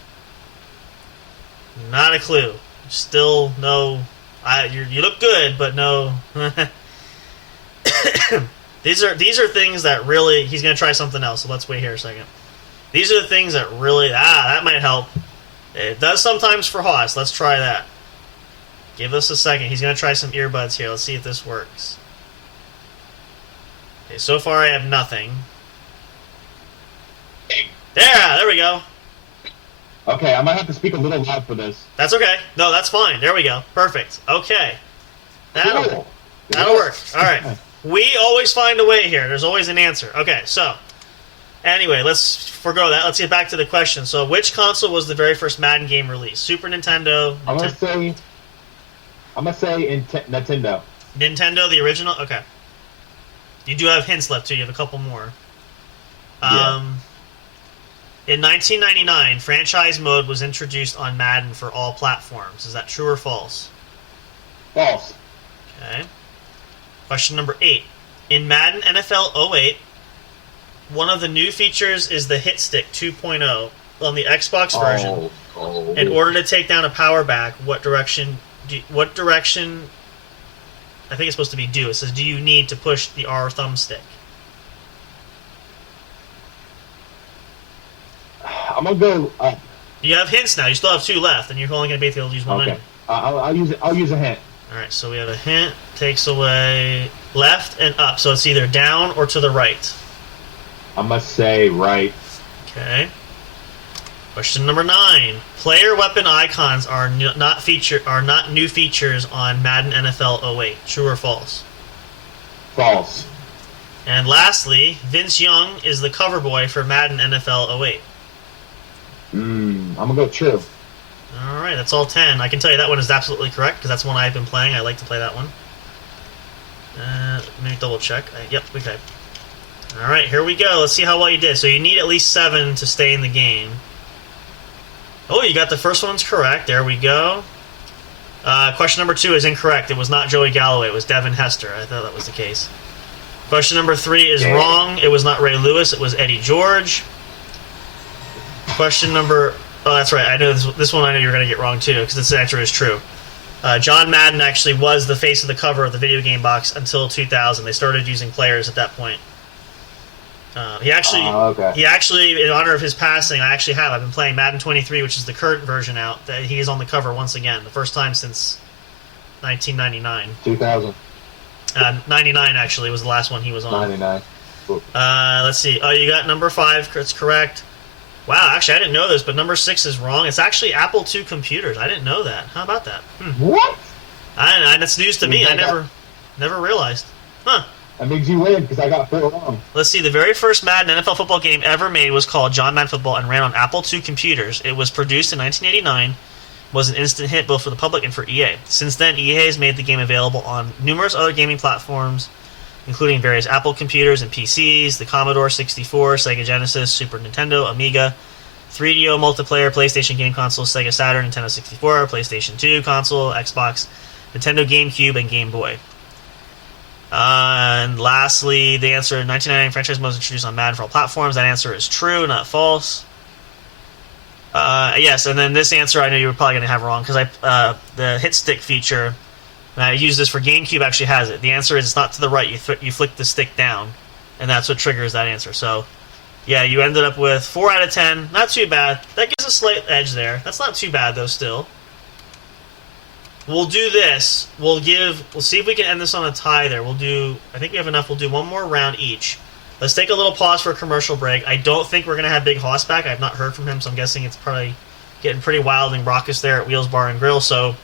not a clue. Still no. You look good, but no. These are things that really he's gonna try something else. So let's wait here a second. These are the things that really that might help. It does sometimes for Haas. Let's try that. Give us a second. He's gonna try some earbuds here. Let's see if this works. Okay, so far I have nothing. There we go. Okay, I might have to speak a little loud for this. That's okay. No, that's fine. There we go. Perfect. Okay. That'll Cool. work. All right. We always find a way here. There's always an answer. Okay, so anyway, let's forgo that. Let's get back to the question. So, which console was the very first Madden game released? Super Nintendo? I'm gonna say Nintendo. Nintendo, the original? Okay. You do have hints left, too. You have a couple more. Yeah. In 1999, franchise mode was introduced on Madden for all platforms. Is that true or false? False. Okay. Question number 8. In Madden NFL 08, one of the new features is the Hit Stick 2.0 on the Xbox version. In order to take down a power back, what direction I think it's supposed to be do. It says, do you need to push the R thumbstick? I'm gonna go up. You have hints now. You still have 2 left, and you're only going to be able to use one. Okay. I'll use a hint. Alright, so we have a hint. Takes away left and up. So it's either down or to the right. I must say right. Okay. Question number 9. Player weapon icons are not new features on Madden NFL 08. True or false? False. And lastly, Vince Young is the cover boy for Madden NFL 08. I'm gonna go true. Alright, that's all 10. I can tell you that one is absolutely correct, because that's one I've been playing. I like to play that one. Let me double check. Yep, okay. Alright, here we go. Let's see how well you did. So you need at least 7 to stay in the game. Oh, you got the first one's correct. There we go. Question number 2 is incorrect. It was not Joey Galloway. It was Devin Hester. I thought that was the case. Question number 3 is wrong. It was not Ray Lewis. It was Eddie George. Question number... Oh, that's right. I know this one I know you're going to get wrong, too, because this answer is true. John Madden actually was the face of the cover of the video game box until 2000. They started using players at that point. He actually, in honor of his passing, I've been playing Madden 23, which is the current version out, that he is on the cover once again, the first time since 1999. 2000. 99, actually, was the last one he was on. 99. Cool. Let's see. Oh, you got number 5. It's correct. Wow, actually, I didn't know this, but number 6 is wrong. It's actually Apple II computers. I didn't know that. How about that? What? That's news to me. I never realized. Huh. That makes you win, because I got 4 wrong. Let's see. The very first Madden NFL football game ever made was called John Madden Football and ran on Apple II computers. It was produced in 1989, was an instant hit both for the public and for EA. Since then, EA has made the game available on numerous other gaming platforms, including various Apple computers and PCs, the Commodore 64, Sega Genesis, Super Nintendo, Amiga, 3DO multiplayer, PlayStation game console, Sega Saturn, Nintendo 64, PlayStation 2 console, Xbox, Nintendo GameCube, and Game Boy. And lastly, the answer, 1999 franchise mode was introduced on Madden for all platforms. That answer is true, not false. Yes, and then this answer I know you were probably going to have wrong, because the hit stick feature, and I use this for GameCube, actually has it. The answer is it's not to the right. You flick the stick down, and that's what triggers that answer. So, yeah, you ended up with 4 out of 10. Not too bad. That gives a slight edge there. That's not too bad, though, still. We'll do this. We'll see if we can end this on a tie there. I think we have enough. We'll do one more round each. Let's take a little pause for a commercial break. I don't think we're going to have Big Hoss back. I've not heard from him, so I'm guessing it's probably getting pretty wild and raucous there at Wheels Bar and Grill, so...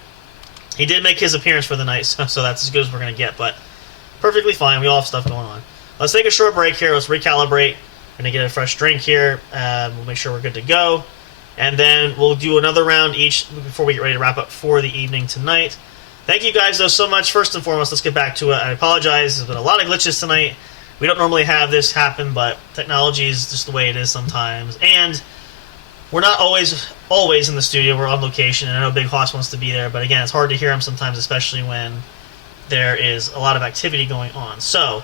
He did make his appearance for the night, so that's as good as we're going to get, but perfectly fine. We all have stuff going on. Let's take a short break here. Let's recalibrate. We're going to get a fresh drink here. We'll make sure we're good to go. And then we'll do another round each before we get ready to wrap up for the evening tonight. Thank you guys, though, so much. First and foremost, let's get back to it. I apologize. There's been a lot of glitches tonight. We don't normally have this happen, but technology is just the way it is sometimes. And we're not always in the studio. We're on location, and I know Big Hoss wants to be there, but again, it's hard to hear him sometimes, especially when there is a lot of activity going on. So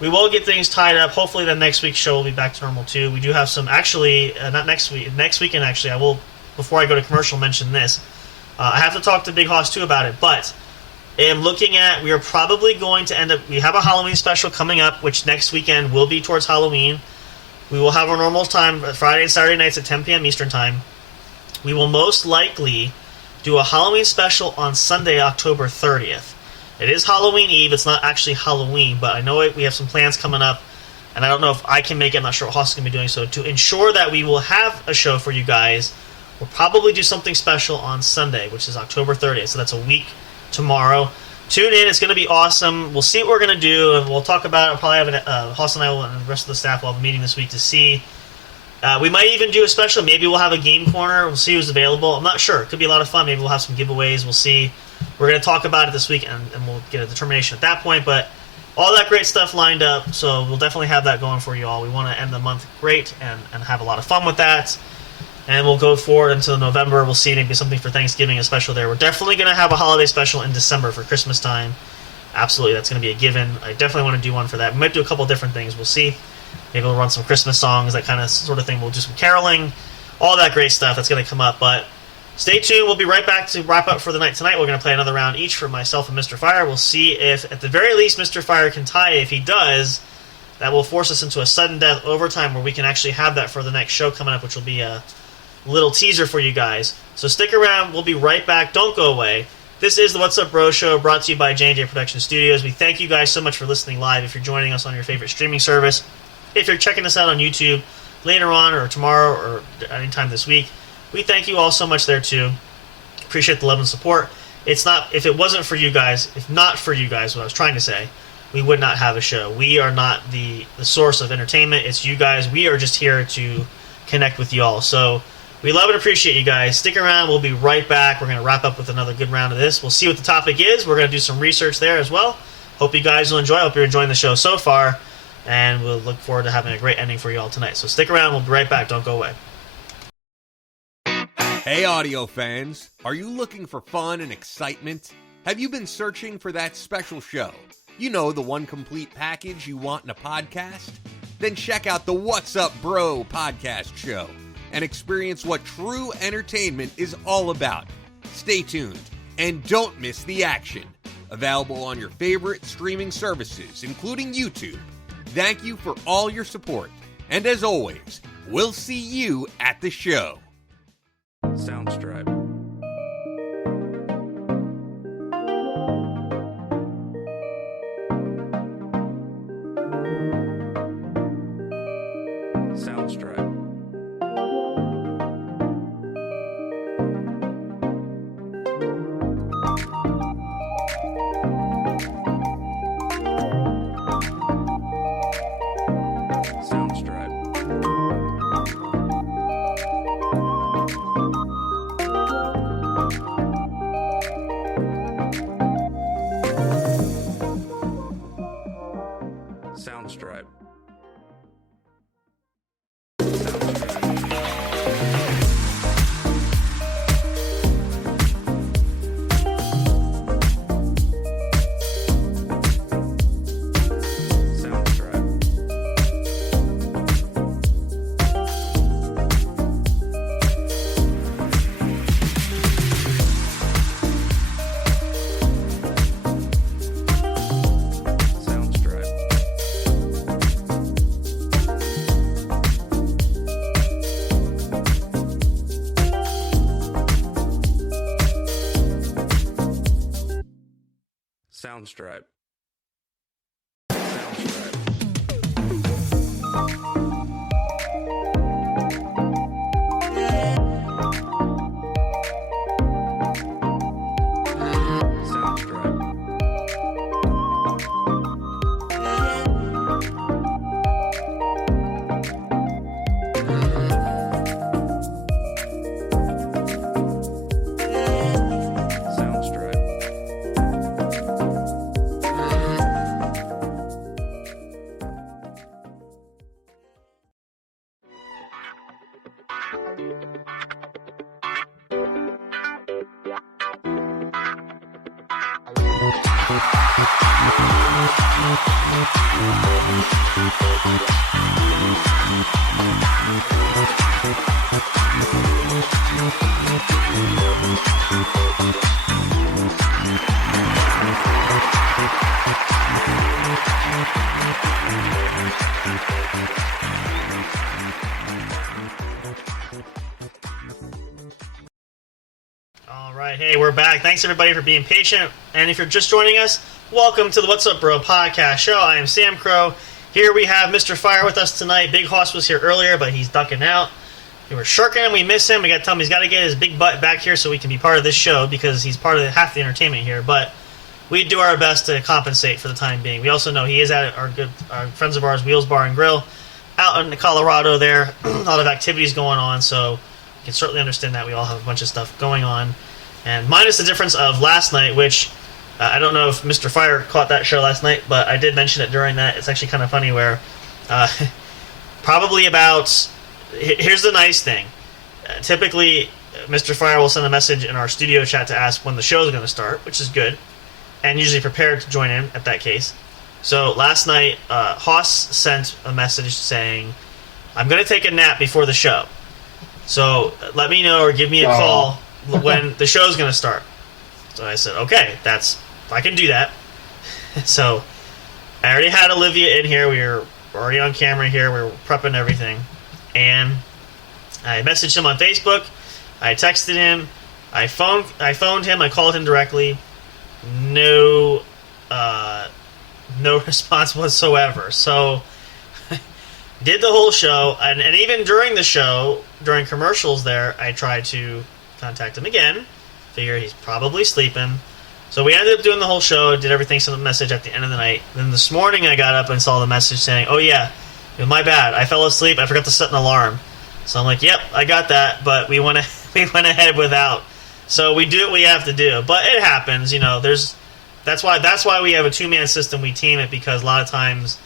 we will get things tied up. Hopefully, the next week's show will be back to normal too. We do have some, actually, not next week, next weekend. Actually, I will, before I go to commercial, mention this. I have to talk to Big Hoss too about it, but am looking at, we are probably going to end up, we have a Halloween special coming up, which next weekend will be towards Halloween. We will have our normal time, Friday and Saturday nights at 10 p.m. Eastern Time. We will most likely do a Halloween special on Sunday, October 30th. It is Halloween Eve. It's not actually Halloween, but I know we have some plans coming up, and I don't know if I can make it. I'm not sure what Hoss is going to be doing. So to ensure that we will have a show for you guys, we'll probably do something special on Sunday, which is October 30th. So that's a week tomorrow. Tune in. It's going to be awesome. We'll see what we're going to do, and we'll talk about it. I'll probably have Hoss and I and the rest of the staff will have a meeting this week to see. We might even do a special. Maybe we'll have a game corner. We'll see who's available. I'm not sure. It could be a lot of fun. Maybe we'll have some giveaways. We'll see. We're going to talk about it this week, and we'll get a determination at that point. But all that great stuff lined up, so we'll definitely have that going for you all. We want to end the month great and have a lot of fun with that. And we'll go forward until November. We'll see maybe something for Thanksgiving, a special there. We're definitely going to have a holiday special in December for Christmas time. Absolutely, that's going to be a given. I definitely want to do one for that. We might do a couple different things. We'll see. Maybe we'll run some Christmas songs, that kind of sort of thing. We'll do some caroling, all that great stuff that's going to come up. But stay tuned. We'll be right back to wrap up for the night tonight. We're going to play another round each for myself and Mr. Fire. We'll see if, at the very least, Mr. Fire can tie. If he does, that will force us into a sudden death overtime where we can actually have that for the next show coming up, which will be a little teaser for you guys. So stick around. We'll be right back. Don't go away. This is the What's Up Bro Show, brought to you by J&J Production Studios. We thank you guys so much for listening live. If you're joining us on your favorite streaming service, if you're checking us out on YouTube later on or tomorrow or anytime this week, we thank you all so much there too. Appreciate the love and support. It's not, if it wasn't for you guys, if not for you guys, what I was trying to say, we would not have a show. We are not the source of entertainment. It's you guys. We are just here to connect with you all. So we love and appreciate you guys. Stick around. We'll be right back. We're going to wrap up with another good round of this. We'll see what the topic is. We're going to do some research there as well. Hope you guys will enjoy. Hope you're enjoying the show so far. And we'll look forward to having a great ending for you all tonight. So stick around. We'll be right back. Don't go away. Hey, audio fans. Are you looking for fun and excitement? Have you been searching for that special show? You know, the one complete package you want in a podcast? Then check out the What's Up Bro podcast show and experience what true entertainment is all about. Stay tuned and don't miss the action. Available on your favorite streaming services, including YouTube. Thank you for all your support. And as always, we'll see you at the show. Soundstripe. Soundstripe. Soundstripe. Soundstripe. Soundstripe. All right, hey, we're back. Thanks everybody for being patient. And if you're just joining us, welcome to the What's Up Bro podcast show. I am Sam Crow. Here we have Mr. Fire with us tonight. Big Hoss was here earlier, but he's ducking out. We were shirking him. We miss him. We got to tell him he's got to get his big butt back here so we can be part of this show because he's part of half the entertainment here. But we do our best to compensate for the time being. We also know he is at our friends of ours, Wheels Bar and Grill, out in Colorado there. A lot of activities going on, so you can certainly understand that. We all have a bunch of stuff going on. And minus the difference of last night, which I don't know if Mr. Fire caught that show last night, but I did mention it during that. It's actually kind of funny where probably about... Here's the nice thing. Typically, Mr. Fire will send a message in our studio chat to ask when the show is going to start, which is good, and usually prepared to join in at that case. So last night, Hoss sent a message saying, I'm going to take a nap before the show. So let me know or give me a call when the show's going to start. So I said, okay, I can do that. So I already had Olivia in here. We were already on camera here. We were prepping everything. And I messaged him on Facebook. I texted him. I phoned him. I called him directly. No response whatsoever. So did the whole show, and even during the show, during commercials there, I tried to contact him again. Figure he's probably sleeping. So we ended up doing the whole show, did everything, sent a message at the end of the night. Then this morning I got up and saw the message saying, oh yeah, my bad, I fell asleep, I forgot to set an alarm. So I'm like, yep, I got that, but we went ahead without. So we do what we have to do. But it happens, that's why we have a two-man system. We team it because a lot of times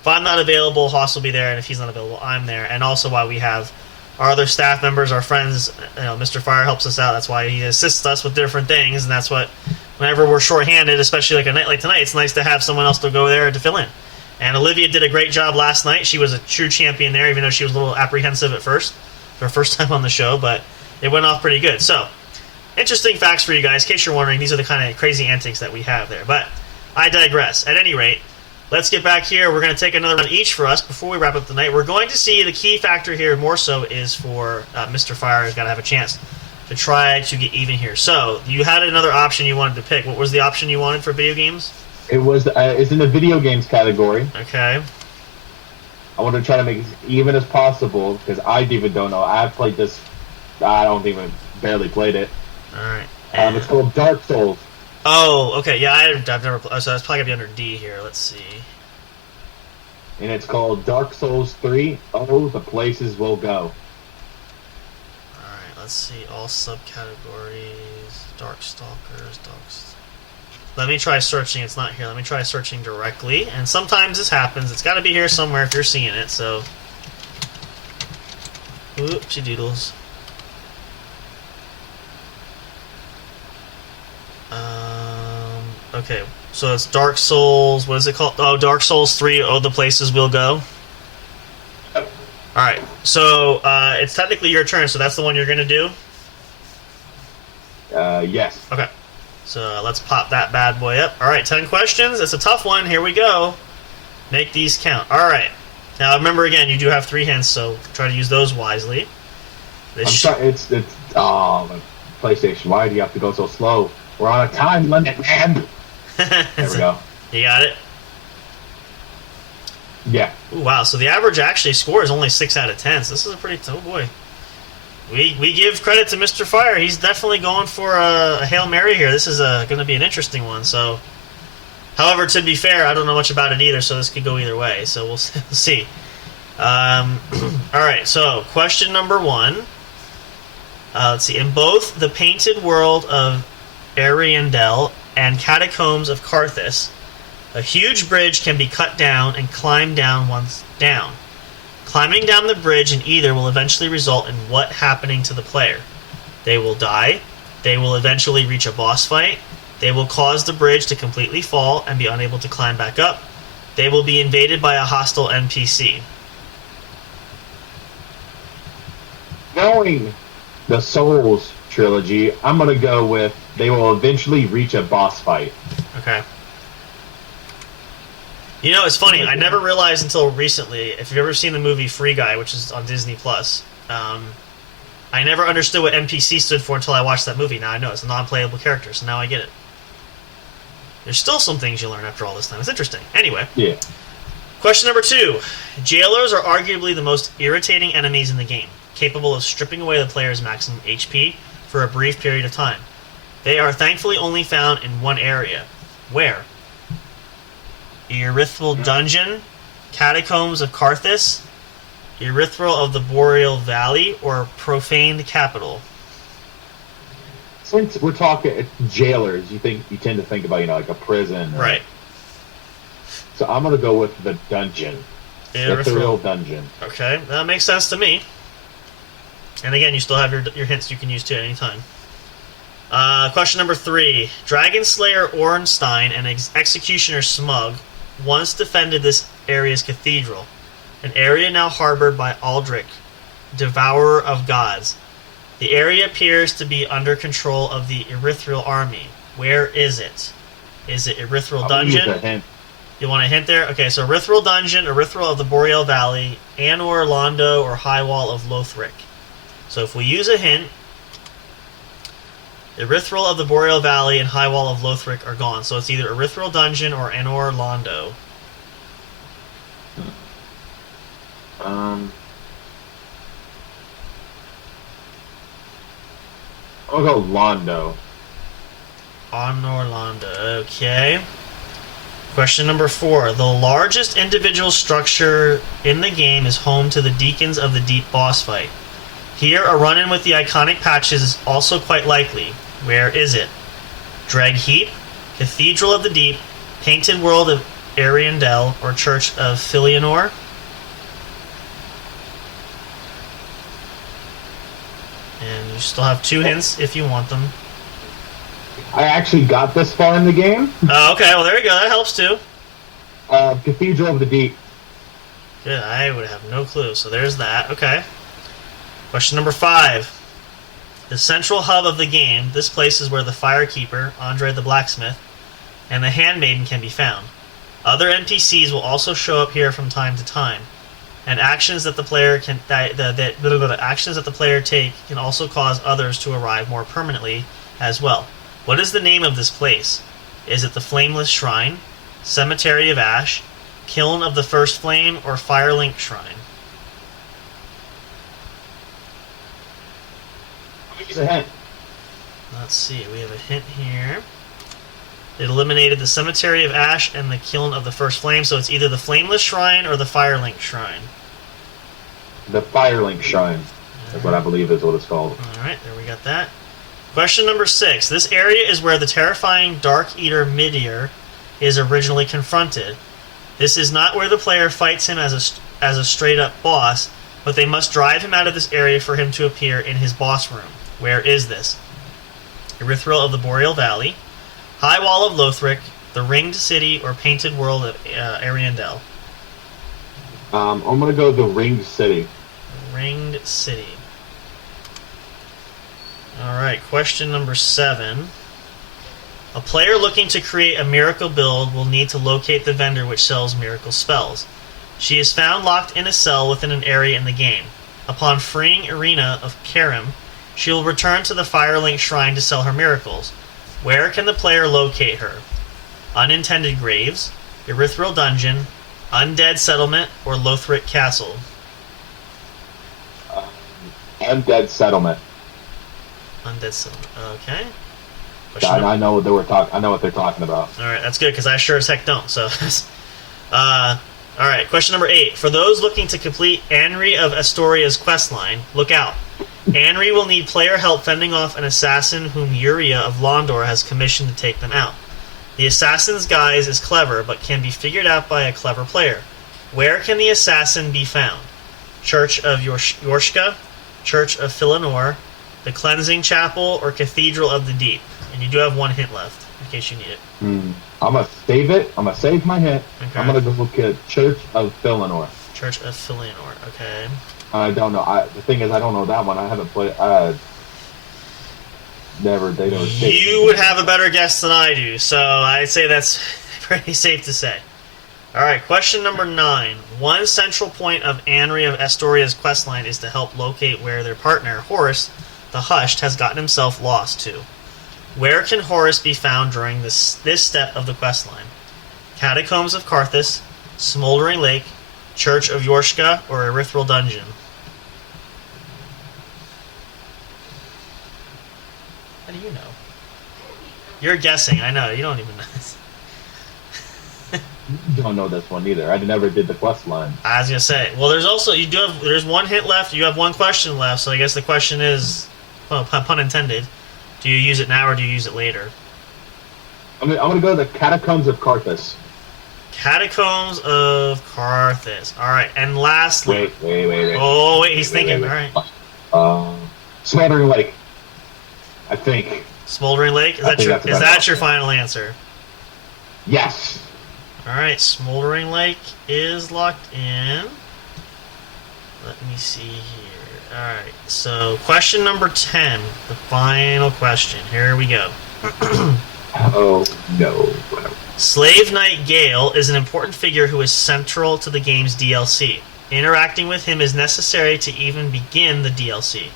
if I'm not available, Hoss will be there, and if he's not available, I'm there. And also why we have our other staff members, our friends, Mr. Fire helps us out. That's why he assists us with different things, and that's what, whenever we're shorthanded, especially like a night like tonight, it's nice to have someone else to go there to fill in. And Olivia did a great job last night. She was a true champion there, even though she was a little apprehensive at first, her first time on the show, but it went off pretty good. So, interesting facts for you guys. In case you're wondering, these are the kind of crazy antics that we have there. But I digress. At any rate, let's get back here. We're going to take another round each for us before we wrap up the night. We're going to see the key factor here more so is for Mr. Fire has got to have a chance to try to get even here. So, you had another option you wanted to pick. What was the option you wanted for video games? It was it's in the video games category. Okay. I want to try to make it as even as possible because I even don't know. I've played this. I don't even barely played it. All right. It's called Dark Souls. Oh, okay. Yeah, I've never played. So that's probably gonna be under D here. Let's see. And it's called Dark Souls 3. Oh, the places we'll go. All right. Let's see. All subcategories. Darkstalkers. Let me try searching. It's not here. Let me try searching directly. And sometimes this happens. It's got to be here somewhere if you're seeing it. So, oopsie doodles. Okay. So it's Dark Souls. What is it called? Oh, Dark Souls 3. Oh, the places we'll go. All right. So it's technically your turn. So that's the one you're gonna do. Yes. Okay. So let's pop that bad boy up. All right, 10 questions. It's a tough one. Here we go. Make these count. All right. Now remember again, you do have 3 hints, so try to use those wisely. I'm sorry. It's PlayStation. Why do you have to go so slow? We're on a time limit, man. There we go. You got it. Yeah. Ooh, wow. So the average actually score is only 6 out of 10. So this is a pretty. Oh boy. We give credit to Mr. Fire. He's definitely going for a Hail Mary here. This is going to be an interesting one. So, however, to be fair, I don't know much about it either, so this could go either way. So we'll see. All right, so question number 1. Let's see. In both the Painted World of Ariandel and Catacombs of Carthus, a huge bridge can be cut down and climbed down once down. Climbing down the bridge in either will eventually result in what happening to the player? They will die, they will eventually reach a boss fight, they will cause the bridge to completely fall and be unable to climb back up, they will be invaded by a hostile NPC. Knowing the Souls trilogy, I'm gonna go with they will eventually reach a boss fight. Okay. You know, it's funny. I never realized until recently, if you've ever seen the movie Free Guy, which is on Disney Plus, I never understood what NPC stood for until I watched that movie. Now I know it's a non-playable character, so now I get it. There's still some things you learn after all this time. It's interesting. Anyway. Yeah. Question number 2. Jailers are arguably the most irritating enemies in the game, capable of stripping away the player's maximum HP for a brief period of time. They are thankfully only found in one area. Where? Erythral Dungeon, Catacombs of Karthus, Erythral of the Boreal Valley, or Profaned Capital? Since we're talking jailers, you tend to think about, like a prison. Right. So I'm gonna go with the dungeon. Erythral Dungeon. Okay, that makes sense to me. And again, you still have your hints you can use too at any time. Question number 3. Dragon Slayer Ornstein and Executioner Smug once defended this area's cathedral, an area now harbored by Aldrich, Devourer of Gods. The area appears to be under control of the Erythral army. Where is it? Is it Erythral Dungeon? Use a hint. You want a hint there? Okay, so Erythral Dungeon, Erythral of the Boreal Valley, Anor Londo, or High Wall of Lothric. So if we use a hint, Erythral of the Boreal Valley and High Wall of Lothric are gone. So it's either Erythral Dungeon or Anor Londo. I'll go Londo. Anor Londo, okay. Question number 4. The largest individual structure in the game is home to the Deacons of the Deep boss fight. Here, a run-in with the iconic patches is also quite likely. Where is it? Dreg Heap, Cathedral of the Deep, Painted World of Ariandel, or Church of Filianor? And you still have 2 hints if you want them. I actually got this far in the game. Oh, okay, well there you go, that helps too. Cathedral of the Deep. Good, I would have no clue, so there's that, okay. Question number 5. The central hub of the game, this place is where the Firekeeper, Andre the Blacksmith, and the Handmaiden can be found. Other NPCs will also show up here from time to time, and actions that the player actions that the player take can also cause others to arrive more permanently as well. What is the name of this place? Is it the Flameless Shrine, Cemetery of Ash, Kiln of the First Flame, or Firelink Shrine? Use a hint. Let's see, we have a hint here. It eliminated the Cemetery of Ash and the Kiln of the First Flame, so it's either the Flameless Shrine or the Firelink Shrine. The Firelink Shrine. That's what I believe is what it's called. Alright, there we got that. Question number 6. This area is where the terrifying Dark Eater Midir is originally confronted. This is not where the player fights him as a straight-up boss, but they must drive him out of this area for him to appear in his boss room. Where is this? Erythral of the Boreal Valley, High Wall of Lothric, the Ringed City, or Painted World of Ariandel? I'm going to go the Ringed City. Ringed City. Alright, question number 7. A player looking to create a miracle build will need to locate the vendor which sells miracle spells. She is found locked in a cell within an area in the game. Upon freeing Irina of Karim, she will return to the Firelink Shrine to sell her miracles. Where can the player locate her? Unintended Graves, Erythral Dungeon, Undead Settlement, or Lothric Castle? Undead Settlement. Undead Settlement. Okay. I know what they were I know what they're talking about. All right, that's good because I sure as heck don't. So, all right. Question number 8. For those looking to complete Anri of Astoria's questline, look out. Anri will need player help fending off an assassin whom Yuria of Londor has commissioned to take them out. The assassin's guise is clever, but can be figured out by a clever player. Where can the assassin be found? Church of Yorshka, Church of Philanor, the Cleansing Chapel, or Cathedral of the Deep? And you do have one hint left, in case you need it. I'm gonna save it. I'm gonna save my hint. Okay. I'm gonna go look at Church of Philanor. Church of Philanor, okay. I don't know. The thing is, I don't know that one. I haven't played. Never. They never. You would have a better guess than I do, so I'd say that's pretty safe to say. All right, question number 9. One central point of Anri of Estoria's questline is to help locate where their partner, Horus, the Hushed, has gotten himself lost to. Where can Horus be found during this step of the questline? Catacombs of Karthus, Smoldering Lake, Church of Yorshka, or Erythril Dungeon? How do you know? You're guessing, I know. You don't even know. Don't know this one either. I never did the quest line. I was gonna say, well, there's one hint left. You have one question left, so I guess the question is, well, pun intended, do you use it now or do you use it later? I'm gonna go to the Catacombs of Karthus. Catacombs of Karthus. All right, and lastly, Wait. Oh wait, he's thinking. All right, Smoldering Lake. I think. Smoldering Lake. Is that your final answer? Yes. All right, Smoldering Lake is locked in. Let me see here. All right, so question number 10, the final question. Here we go. Oh no. Slave Knight Gale is an important figure who is central to the game's DLC. Interacting with him is necessary to even begin the DLC.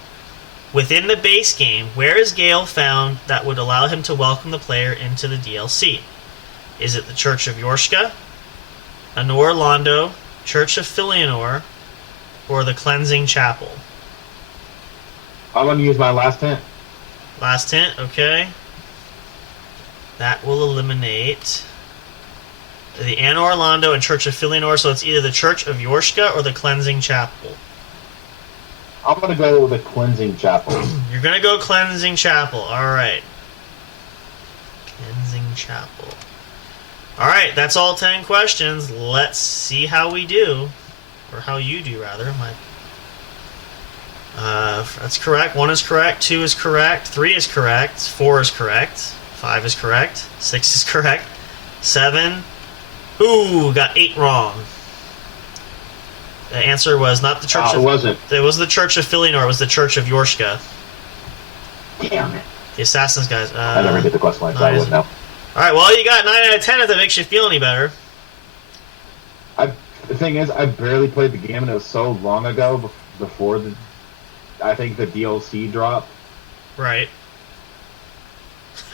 Within the base game, where is Gale found that would allow him to welcome the player into the DLC? Is it the Church of Yorshka, Anor Londo, Church of Philanor, or the Cleansing Chapel? I'm gonna use my last hint. Last hint, okay. That will eliminate the Anor Londo and Church of Philanor, so it's either the Church of Yorshka or the Cleansing Chapel. I'm gonna go with the Cleansing Chapel. You're gonna go Cleansing Chapel, alright. Cleansing Chapel. Alright, that's all 10 questions. Let's see how we do. Or how you do, rather. That's correct. 1 is correct. 2 is correct. 3 is correct. 4 is correct. 5 is correct. 6 is correct. 7. Ooh, got 8 wrong. The answer was not the Church of... It wasn't. It was the Church of Philanor. It was the Church of Yorshka. Damn it. The Assassins, guys. I never did the quest line, so I wouldn't know. Alright, well, you got 9 out of 10 if that makes you feel any better. The thing is, I barely played the game, and it was so long ago before I think the DLC dropped. Right.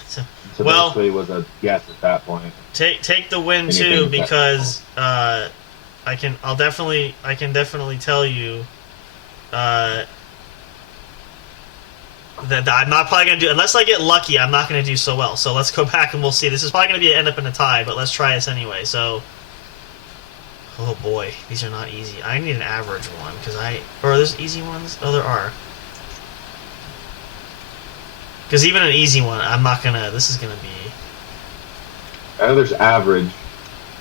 So well, basically it was a guess at that point. Take the win too, because I can definitely tell you that I'm not probably gonna do, unless I get lucky, I'm not gonna do so well. So let's go back and we'll see. This is probably gonna end up in a tie, but let's try this anyway. So, oh boy, these are not easy. I need an average one or there's easy ones. Oh, there are. Because even an easy one, I'm not gonna. This is gonna be. I know there's average.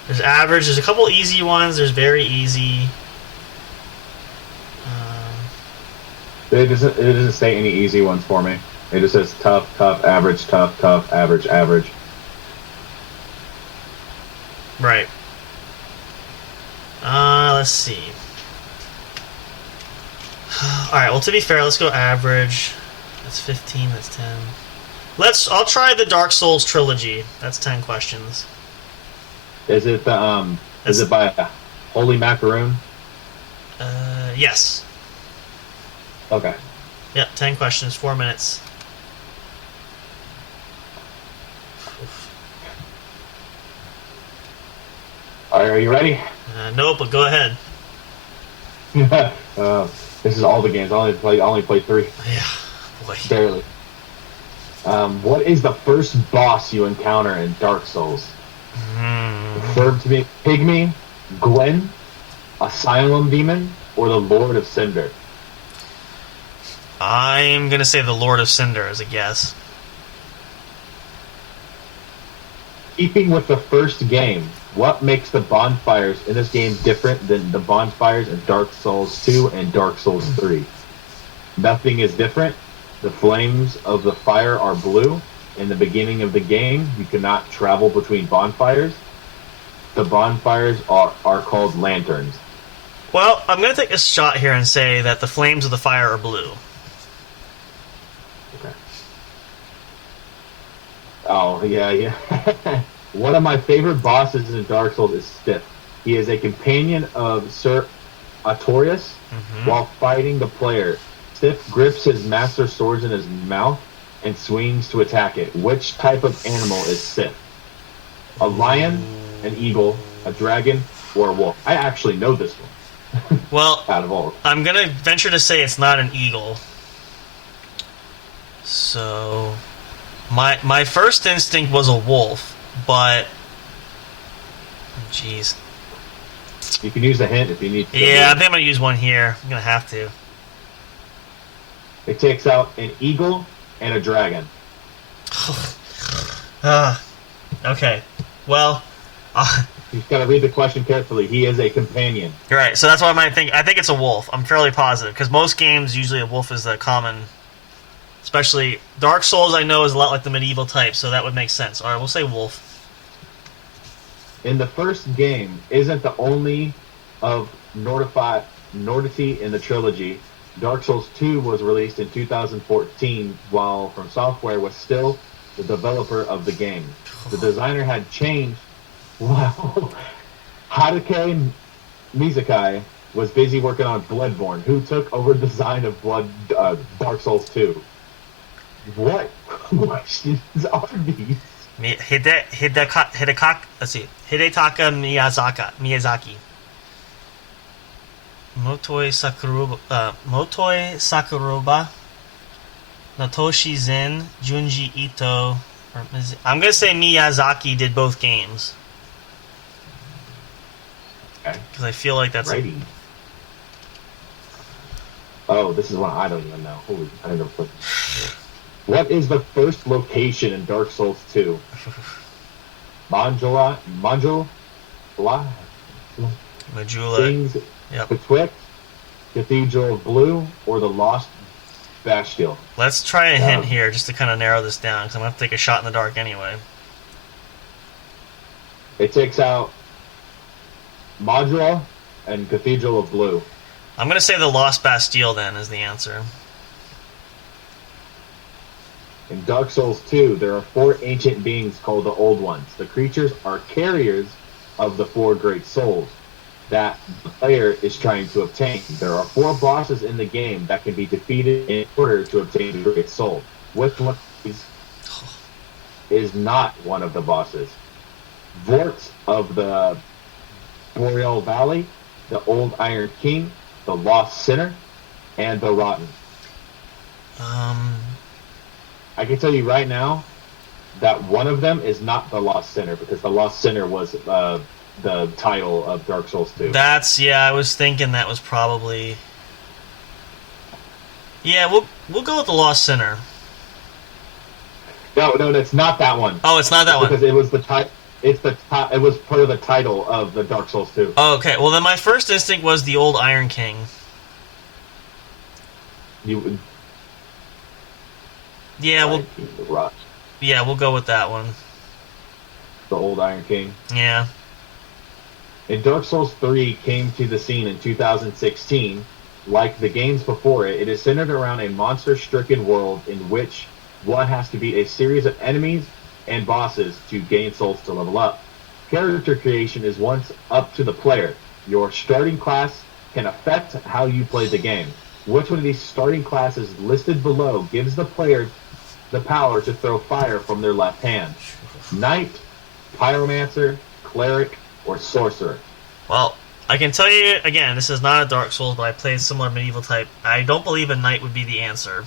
There's average. There's a couple easy ones. There's very easy. It doesn't say any easy ones for me. It just says tough, average, average. Right. Let's see. Alright, well, to be fair, let's go average. That's 15, that's 10. I'll try the Dark Souls trilogy. That's 10 questions. Is it is it by Holy Macaroon? Yes. Okay. Yep, 10 questions, 4 minutes. Are you ready? Nope, but go ahead. This is all the games. I only played 3. Yeah, boy. Barely. What is the first boss you encounter in Dark Souls? Referred to be Pygmy, Gwen, Asylum Demon, or the Lord of Cinder? I'm gonna say the Lord of Cinder as a guess. Keeping with the first game, What makes the bonfires in this game different than the bonfires in Dark Souls 2 and Dark Souls 3? Nothing is different. The flames of the fire are blue. In the beginning of the game, you cannot travel between bonfires. The bonfires are called lanterns. Well, I'm going to take a shot here and say that the flames of the fire are blue. Okay. Oh, yeah. One of my favorite bosses in Dark Souls is Sif. He is a companion of Sir Artorias. While fighting the player, Sif grips his master swords in his mouth and swings to attack it. Which type of animal is Sif? A lion, an eagle, a dragon, or a wolf? I actually know this one. Well, Out of all. I'm going to venture to say it's not an eagle. So, my first instinct was a wolf, but... Jeez. You can use a hint if you need to. Yeah, I think I'm going to use one here. I'm going to have to. It takes out an eagle and a dragon. Okay. Well, You've got to read the question carefully. He is a companion. you're right. So that's what I might think. I think it's a wolf. I'm fairly positive. Because most games, usually a wolf is the common... Especially Dark Souls, I know, is a lot like the medieval type, so that would make sense. Alright, we'll say wolf. In the first game, isn't the only of Nordity in the trilogy. Dark Souls 2 was released in 2014, while From Software was still the developer of the game. The designer had changed. Wow. Haruki Mizuki was busy working on Bloodborne, who took over the design of Dark Souls 2. What questions are these? Hidetaka Miyazaki. Motoi Sakuruba. Natoshi Zen. Junji Ito. I'm going to say Miyazaki did both games. Okay. Because I feel like that's... Righty. Oh, this is one I don't even know. Holy, I didn't know. What is the first location in Dark Souls 2? Majula? Majula. Things Yep. Betwixt, Cathedral of Blue, or the Lost Bastille? Let's try a hint here just to kind of narrow this down, because I'm going to have to take a shot in the dark anyway. It takes out Majula and Cathedral of Blue. I'm going to say the Lost Bastille, then, is the answer. In Dark Souls 2, there are 4 ancient beings called the Old Ones. The creatures are carriers of the 4 great souls that the player is trying to obtain. There are 4 bosses in the game that can be defeated in order to obtain the great soul. Which one is not one of the bosses? Vort of the Boreal Valley, the Old Iron King, the Lost Sinner, and the Rotten. I can tell you right now that one of them is not the Lost Sinner, because the Lost Sinner was the title of Dark Souls 2. I was thinking that was probably... Yeah, we'll go with the Lost Sinner. No, it's not that one. Oh, it's not that one. Because it was it was part of the title of the Dark Souls 2. Oh, okay. Well, then my first instinct was the Old Iron King. Yeah, we'll go with that one. The Old Iron King. Yeah. And Dark Souls 3 came to the scene in 2016. Like the games before it, it is centered around a monster-stricken world in which one has to beat a series of enemies and bosses to gain souls to level up. Character creation is once up to the player. Your starting class can affect how you play the game. Which one of these starting classes listed below gives the player the power to throw fire from their left hand? Knight, Pyromancer, Cleric, or Sorcerer? Well, I can tell you, again, this is not a Dark Souls, but I played similar medieval type. I don't believe a Knight would be the answer.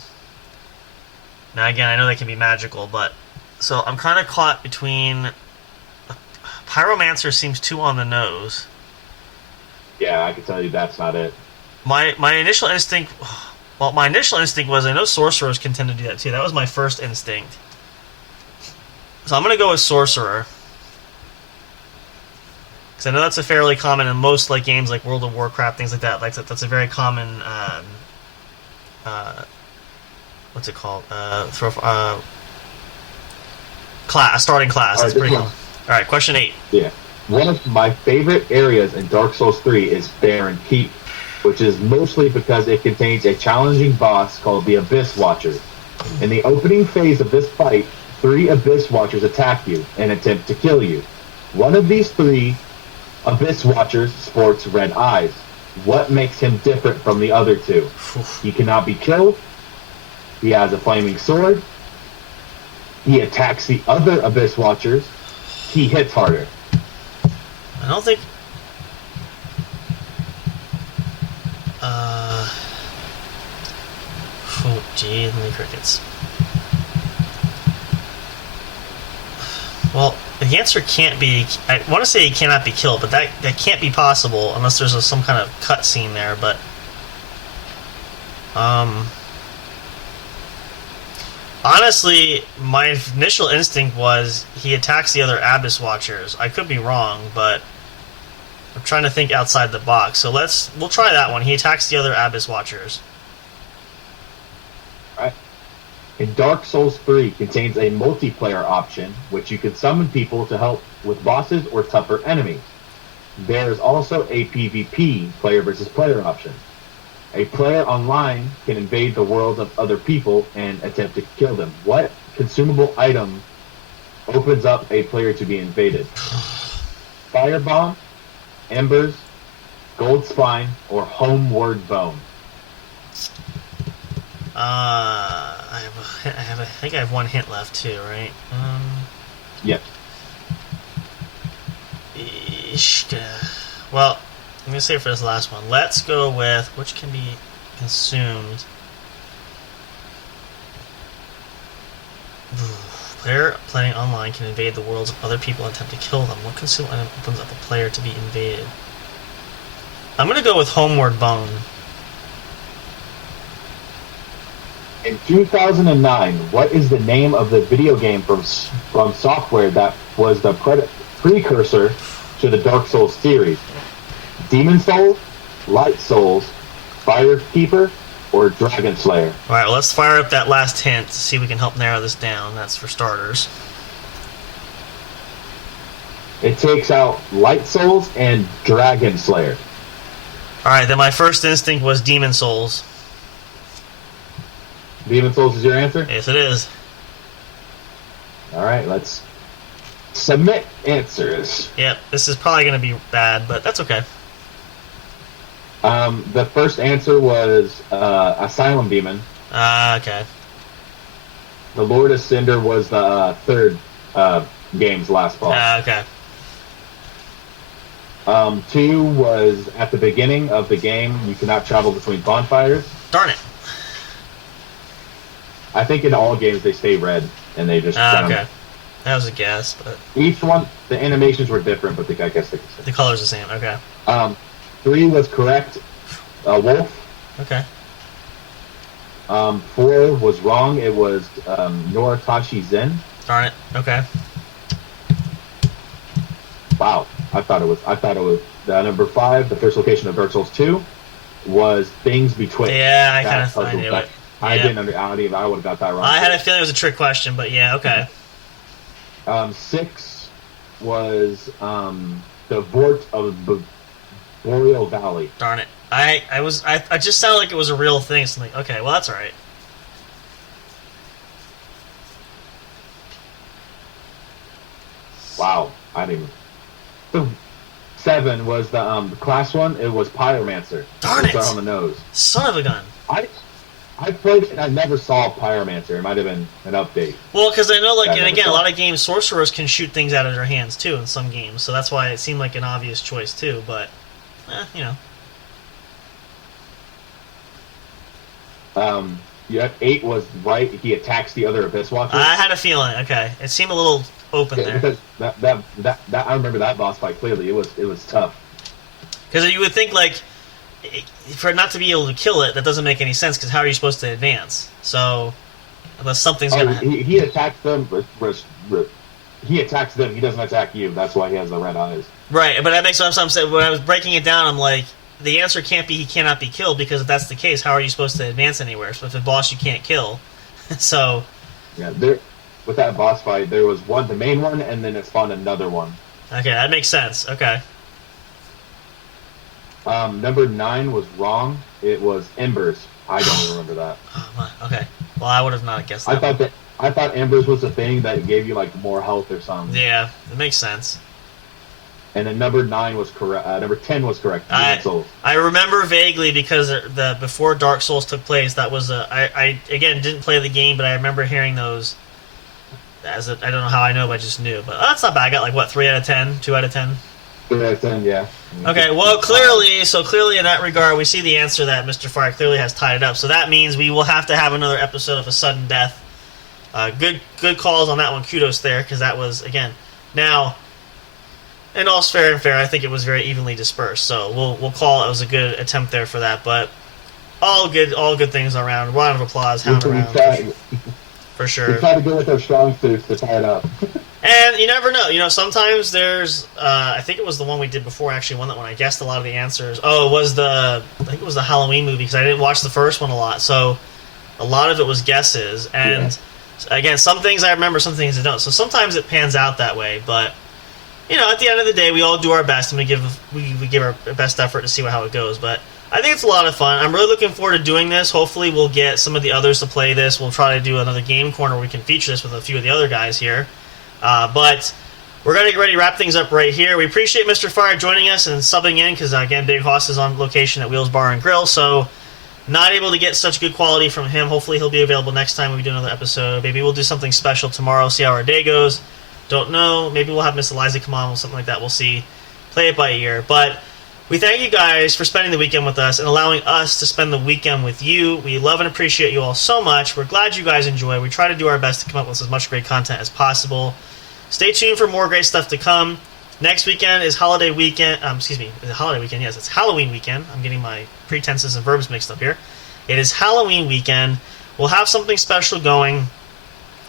Now, again, I know they can be magical, but... So, I'm kind of caught between... Pyromancer seems too on the nose. Yeah, I can tell you that's not it. My initial instinct... Well, my initial instinct was, I know Sorcerers can tend to do that too. That was my first instinct. So I'm going to go with Sorcerer. Because I know that's a fairly common in most like games like World of Warcraft, things like that. Like that's a very common. What's it called? Starting class. That's pretty cool. All right, question 8. Yeah. One of my favorite areas in Dark Souls 3 is Barren Keep, which is mostly because it contains a challenging boss called the Abyss Watcher. In the opening phase of this fight, 3 Abyss Watchers attack you and attempt to kill you. One of these 3 Abyss Watchers sports red eyes. What makes him different from the other 2? He cannot be killed. He has a flaming sword. He attacks the other Abyss Watchers. He hits harder. I don't think. Oh, gee, the crickets. Well, the answer can't be. I want to say he cannot be killed, but that can't be possible unless there's some kind of cutscene there. But honestly, my initial instinct was he attacks the other Abyss Watchers. I could be wrong, but I'm trying to think outside the box. So we'll try that one. He attacks the other Abyss Watchers. Right. And Dark Souls 3 contains a multiplayer option, which you can summon people to help with bosses or tougher enemies. There is also a PvP, player versus player option. A player online can invade the worlds of other people and attempt to kill them. What consumable item opens up a player to be invaded? Firebomb, Embers, Gold Spine, or Homeward Bone? I think I have one hint left too, right? Yep. Well, I'm gonna say for this last one. Let's go with which can be consumed. Player playing online can invade the worlds of other people and attempt to kill them. What consumable item opens up a player to be invaded? I'm gonna go with Homeward Bone. In 2009, what is the name of the video game from software that was the precursor to the Dark Souls series? Demon Souls, Light Souls, Firekeeper, or Dragon Slayer? Alright, well, let's fire up that last hint to see if we can help narrow this down. That's for starters. It takes out Light Souls and Dragon Slayer. Alright, then my first instinct was Demon Souls. Demon Souls is your answer? Yes, it is. Alright, let's submit answers. Yep, this is probably going to be bad, but that's okay. The first answer was Asylum Demon. Okay. The Lord of Cinder was the third game's last boss. Okay. 2 was at the beginning of the game, you cannot travel between bonfires. Darn it. I think in all games they stay red, and they just... okay. That was a guess, but... Each one, the animations were different, but I guess they... The color's the same, okay. 3 was correct. Wolf. Okay. 4 was wrong. It was Noritashi Zen. Darn it. Okay. Wow. I thought it was number 5, the first location of Dark Souls 2, was Things Betwixt. Yeah, I kind of knew it. I didn't I would have got that wrong. I had a feeling it was a trick question, but yeah, okay. 6 was the Vort of Boreal Valley. Darn it. I just sounded like it was a real thing, so I'm like, okay, well, that's alright. Wow. I didn't even... 7 was the class one. It was Pyromancer. Darn it! On the nose. Son of a gun. I played it and I never saw Pyromancer. It might have been an update. Well, because I know, like, and again, a lot of games, sorcerers can shoot things out of their hands, too, in some games, so that's why it seemed like an obvious choice, too, but, you know. Yeah, 8 was right. He attacks the other Abyss Watcher. I had a feeling, okay. It seemed a little open there. Because that I remember that boss fight clearly. It was tough. Because you would think, like, for it not to be able to kill it, that doesn't make any sense, because how are you supposed to advance? So, unless something's gonna... He attacked them he attacks them. He doesn't attack you. That's why he has the red eyes. Right, but that makes sense. I'm saying when I was breaking it down, I'm like, the answer can't be he cannot be killed, because if that's the case, how are you supposed to advance anywhere? So if a boss you can't kill, so Yeah, with that boss fight, there was the main one, and then it spawned another one. okay, that makes sense. Okay, Number 9 was wrong. It was Embers. I don't even remember that. oh, my. Okay, well, I would have not guessed that. I thought Embers was a thing that gave you like more health or something. Yeah, it makes sense. And then number 9 was correct. Number 10 was correct. Demon Souls. I remember vaguely because before Dark Souls took place, that was I again didn't play the game, but I remember hearing those. I don't know how I know, but I just knew. But that's not bad. I got like what, 3 out of 10, 2 out of 10. 3 out of 10, yeah. Okay, well, clearly in that regard, we see the answer that Mr. Fire clearly has tied it up. So that means we will have to have another episode of a sudden death. Good calls on that one. Kudos there, because that was, again, now, and all's fair and fair, I think it was very evenly dispersed. So we'll call it was a good attempt there for that. But all good things around. Round of applause, hound around. For sure. We try to go with our strong suits to tie it up. And you never know. You know, sometimes there's... I think it was the one we did before, actually, when I guessed a lot of the answers. Oh, I think it was the Halloween movie, because I didn't watch the first one a lot. So a lot of it was guesses. And, again, some things I remember, some things I don't. So sometimes it pans out that way. But, you know, at the end of the day, we all do our best, and we give our best effort to see how it goes. But I think it's a lot of fun. I'm really looking forward to doing this. Hopefully we'll get some of the others to play this. We'll try to do another game corner where we can feature this with a few of the other guys here. But we're going to get ready to wrap things up right here. We appreciate Mr. Fire joining us and subbing in, because, again, Big Hoss is on location at Wheels Bar and Grill, so not able to get such good quality from him. Hopefully he'll be available next time when we do another episode. Maybe we'll do something special tomorrow, see how our day goes. Don't know. Maybe we'll have Miss Eliza come on or something like that. We'll see. Play it by ear. But we thank you guys for spending the weekend with us and allowing us to spend the weekend with you. We love and appreciate you all so much. We're glad you guys enjoy. We try to do our best to come up with as much great content as possible. Stay tuned for more great stuff to come. Next weekend is holiday weekend. Is it holiday weekend? Yes, it's Halloween weekend. I'm getting my pretenses and verbs mixed up here. It is Halloween weekend. We'll have something special going.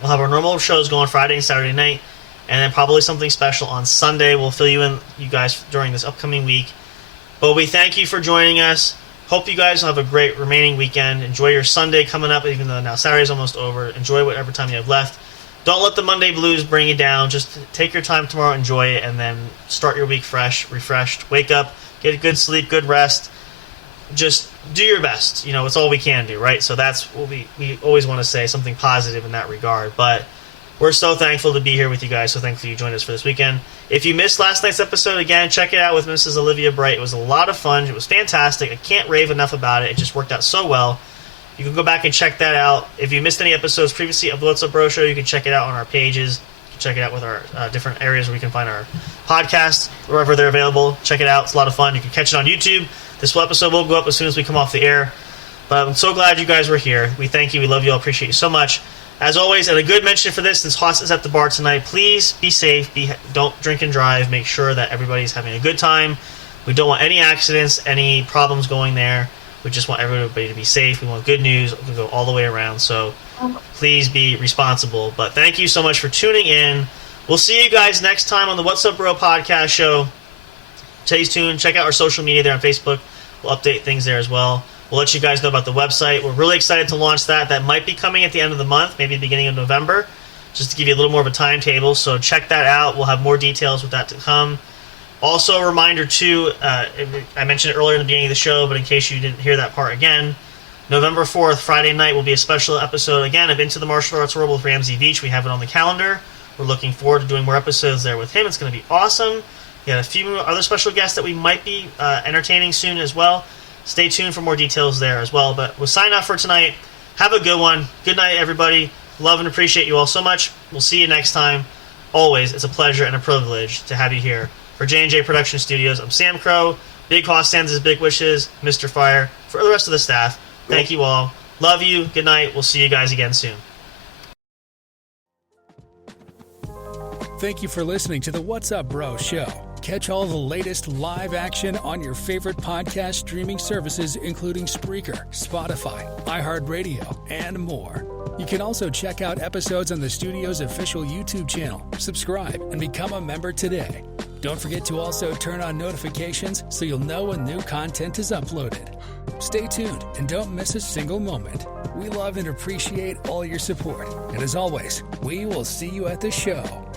We'll have our normal shows going Friday and Saturday night, and then probably something special on Sunday. We'll fill you in, you guys, during this upcoming week. But we thank you for joining us. Hope you guys have a great remaining weekend. Enjoy your Sunday coming up, even though now Saturday's almost over. Enjoy whatever time you have left. Don't let the Monday blues bring you down. Just take your time tomorrow, enjoy it, and then start your week fresh, refreshed. Wake up, get a good sleep, good rest. Just do your best. You know, it's all we can do, right? So that's what we always want to say, something positive in that regard. But we're so thankful to be here with you guys. So thankful you joined us for this weekend. If you missed last night's episode, again, check it out with Mrs. Olivia Bright. It was a lot of fun. It was fantastic. I can't rave enough about it. It just worked out so well. You can go back and check that out. If you missed any episodes previously of the What's Up Bro Show, you can check it out on our pages. You can check it out with our different areas where you can find our podcasts, wherever they're available. Check it out. It's a lot of fun. You can catch it on YouTube. This episode will go up as soon as we come off the air. But I'm so glad you guys were here. We thank you. We love you all. Appreciate you so much. As always, and a good mention for this, since Haas is at the bar tonight, please be safe. Don't drink and drive. Make sure that everybody's having a good time. We don't want any accidents, any problems going there. We just want everybody to be safe. We want good news. We can go all the way around. So please be responsible. But thank you so much for tuning in. We'll see you guys next time on the What's Up Bro podcast show. Stay tuned. Check out our social media there on Facebook. We'll update things there as well. We'll let you guys know about the website. We're really excited to launch that. That might be coming at the end of the month, maybe beginning of November, just to give you a little more of a timetable. So check that out. We'll have more details with that to come. Also, a reminder, too, I mentioned it earlier in the beginning of the show, but in case you didn't hear that part again, November 4th, Friday night, will be a special episode, again, of Into the Martial Arts World with Ramsey Beach. We have it on the calendar. We're looking forward to doing more episodes there with him. It's going to be awesome. We got a few other special guests that we might be entertaining soon as well. Stay tuned for more details there as well. But we'll sign off for tonight. Have a good one. Good night, everybody. Love and appreciate you all so much. We'll see you next time. Always, it's a pleasure and a privilege to have you here. For J&J Production Studios, I'm Sam Crow. Big Hoss sends his big wishes. Mr. Fire. For the rest of the staff, thank you all. Love you. Good night. We'll see you guys again soon. Thank you for listening to the What's Up Bro Show. Catch all the latest live action on your favorite podcast streaming services, including Spreaker, Spotify, iHeartRadio, and more. You can also check out episodes on the studio's official YouTube channel. Subscribe and become a member today. Don't forget to also turn on notifications so you'll know when new content is uploaded. Stay tuned and don't miss a single moment. We love and appreciate all your support. And as always, we will see you at the show.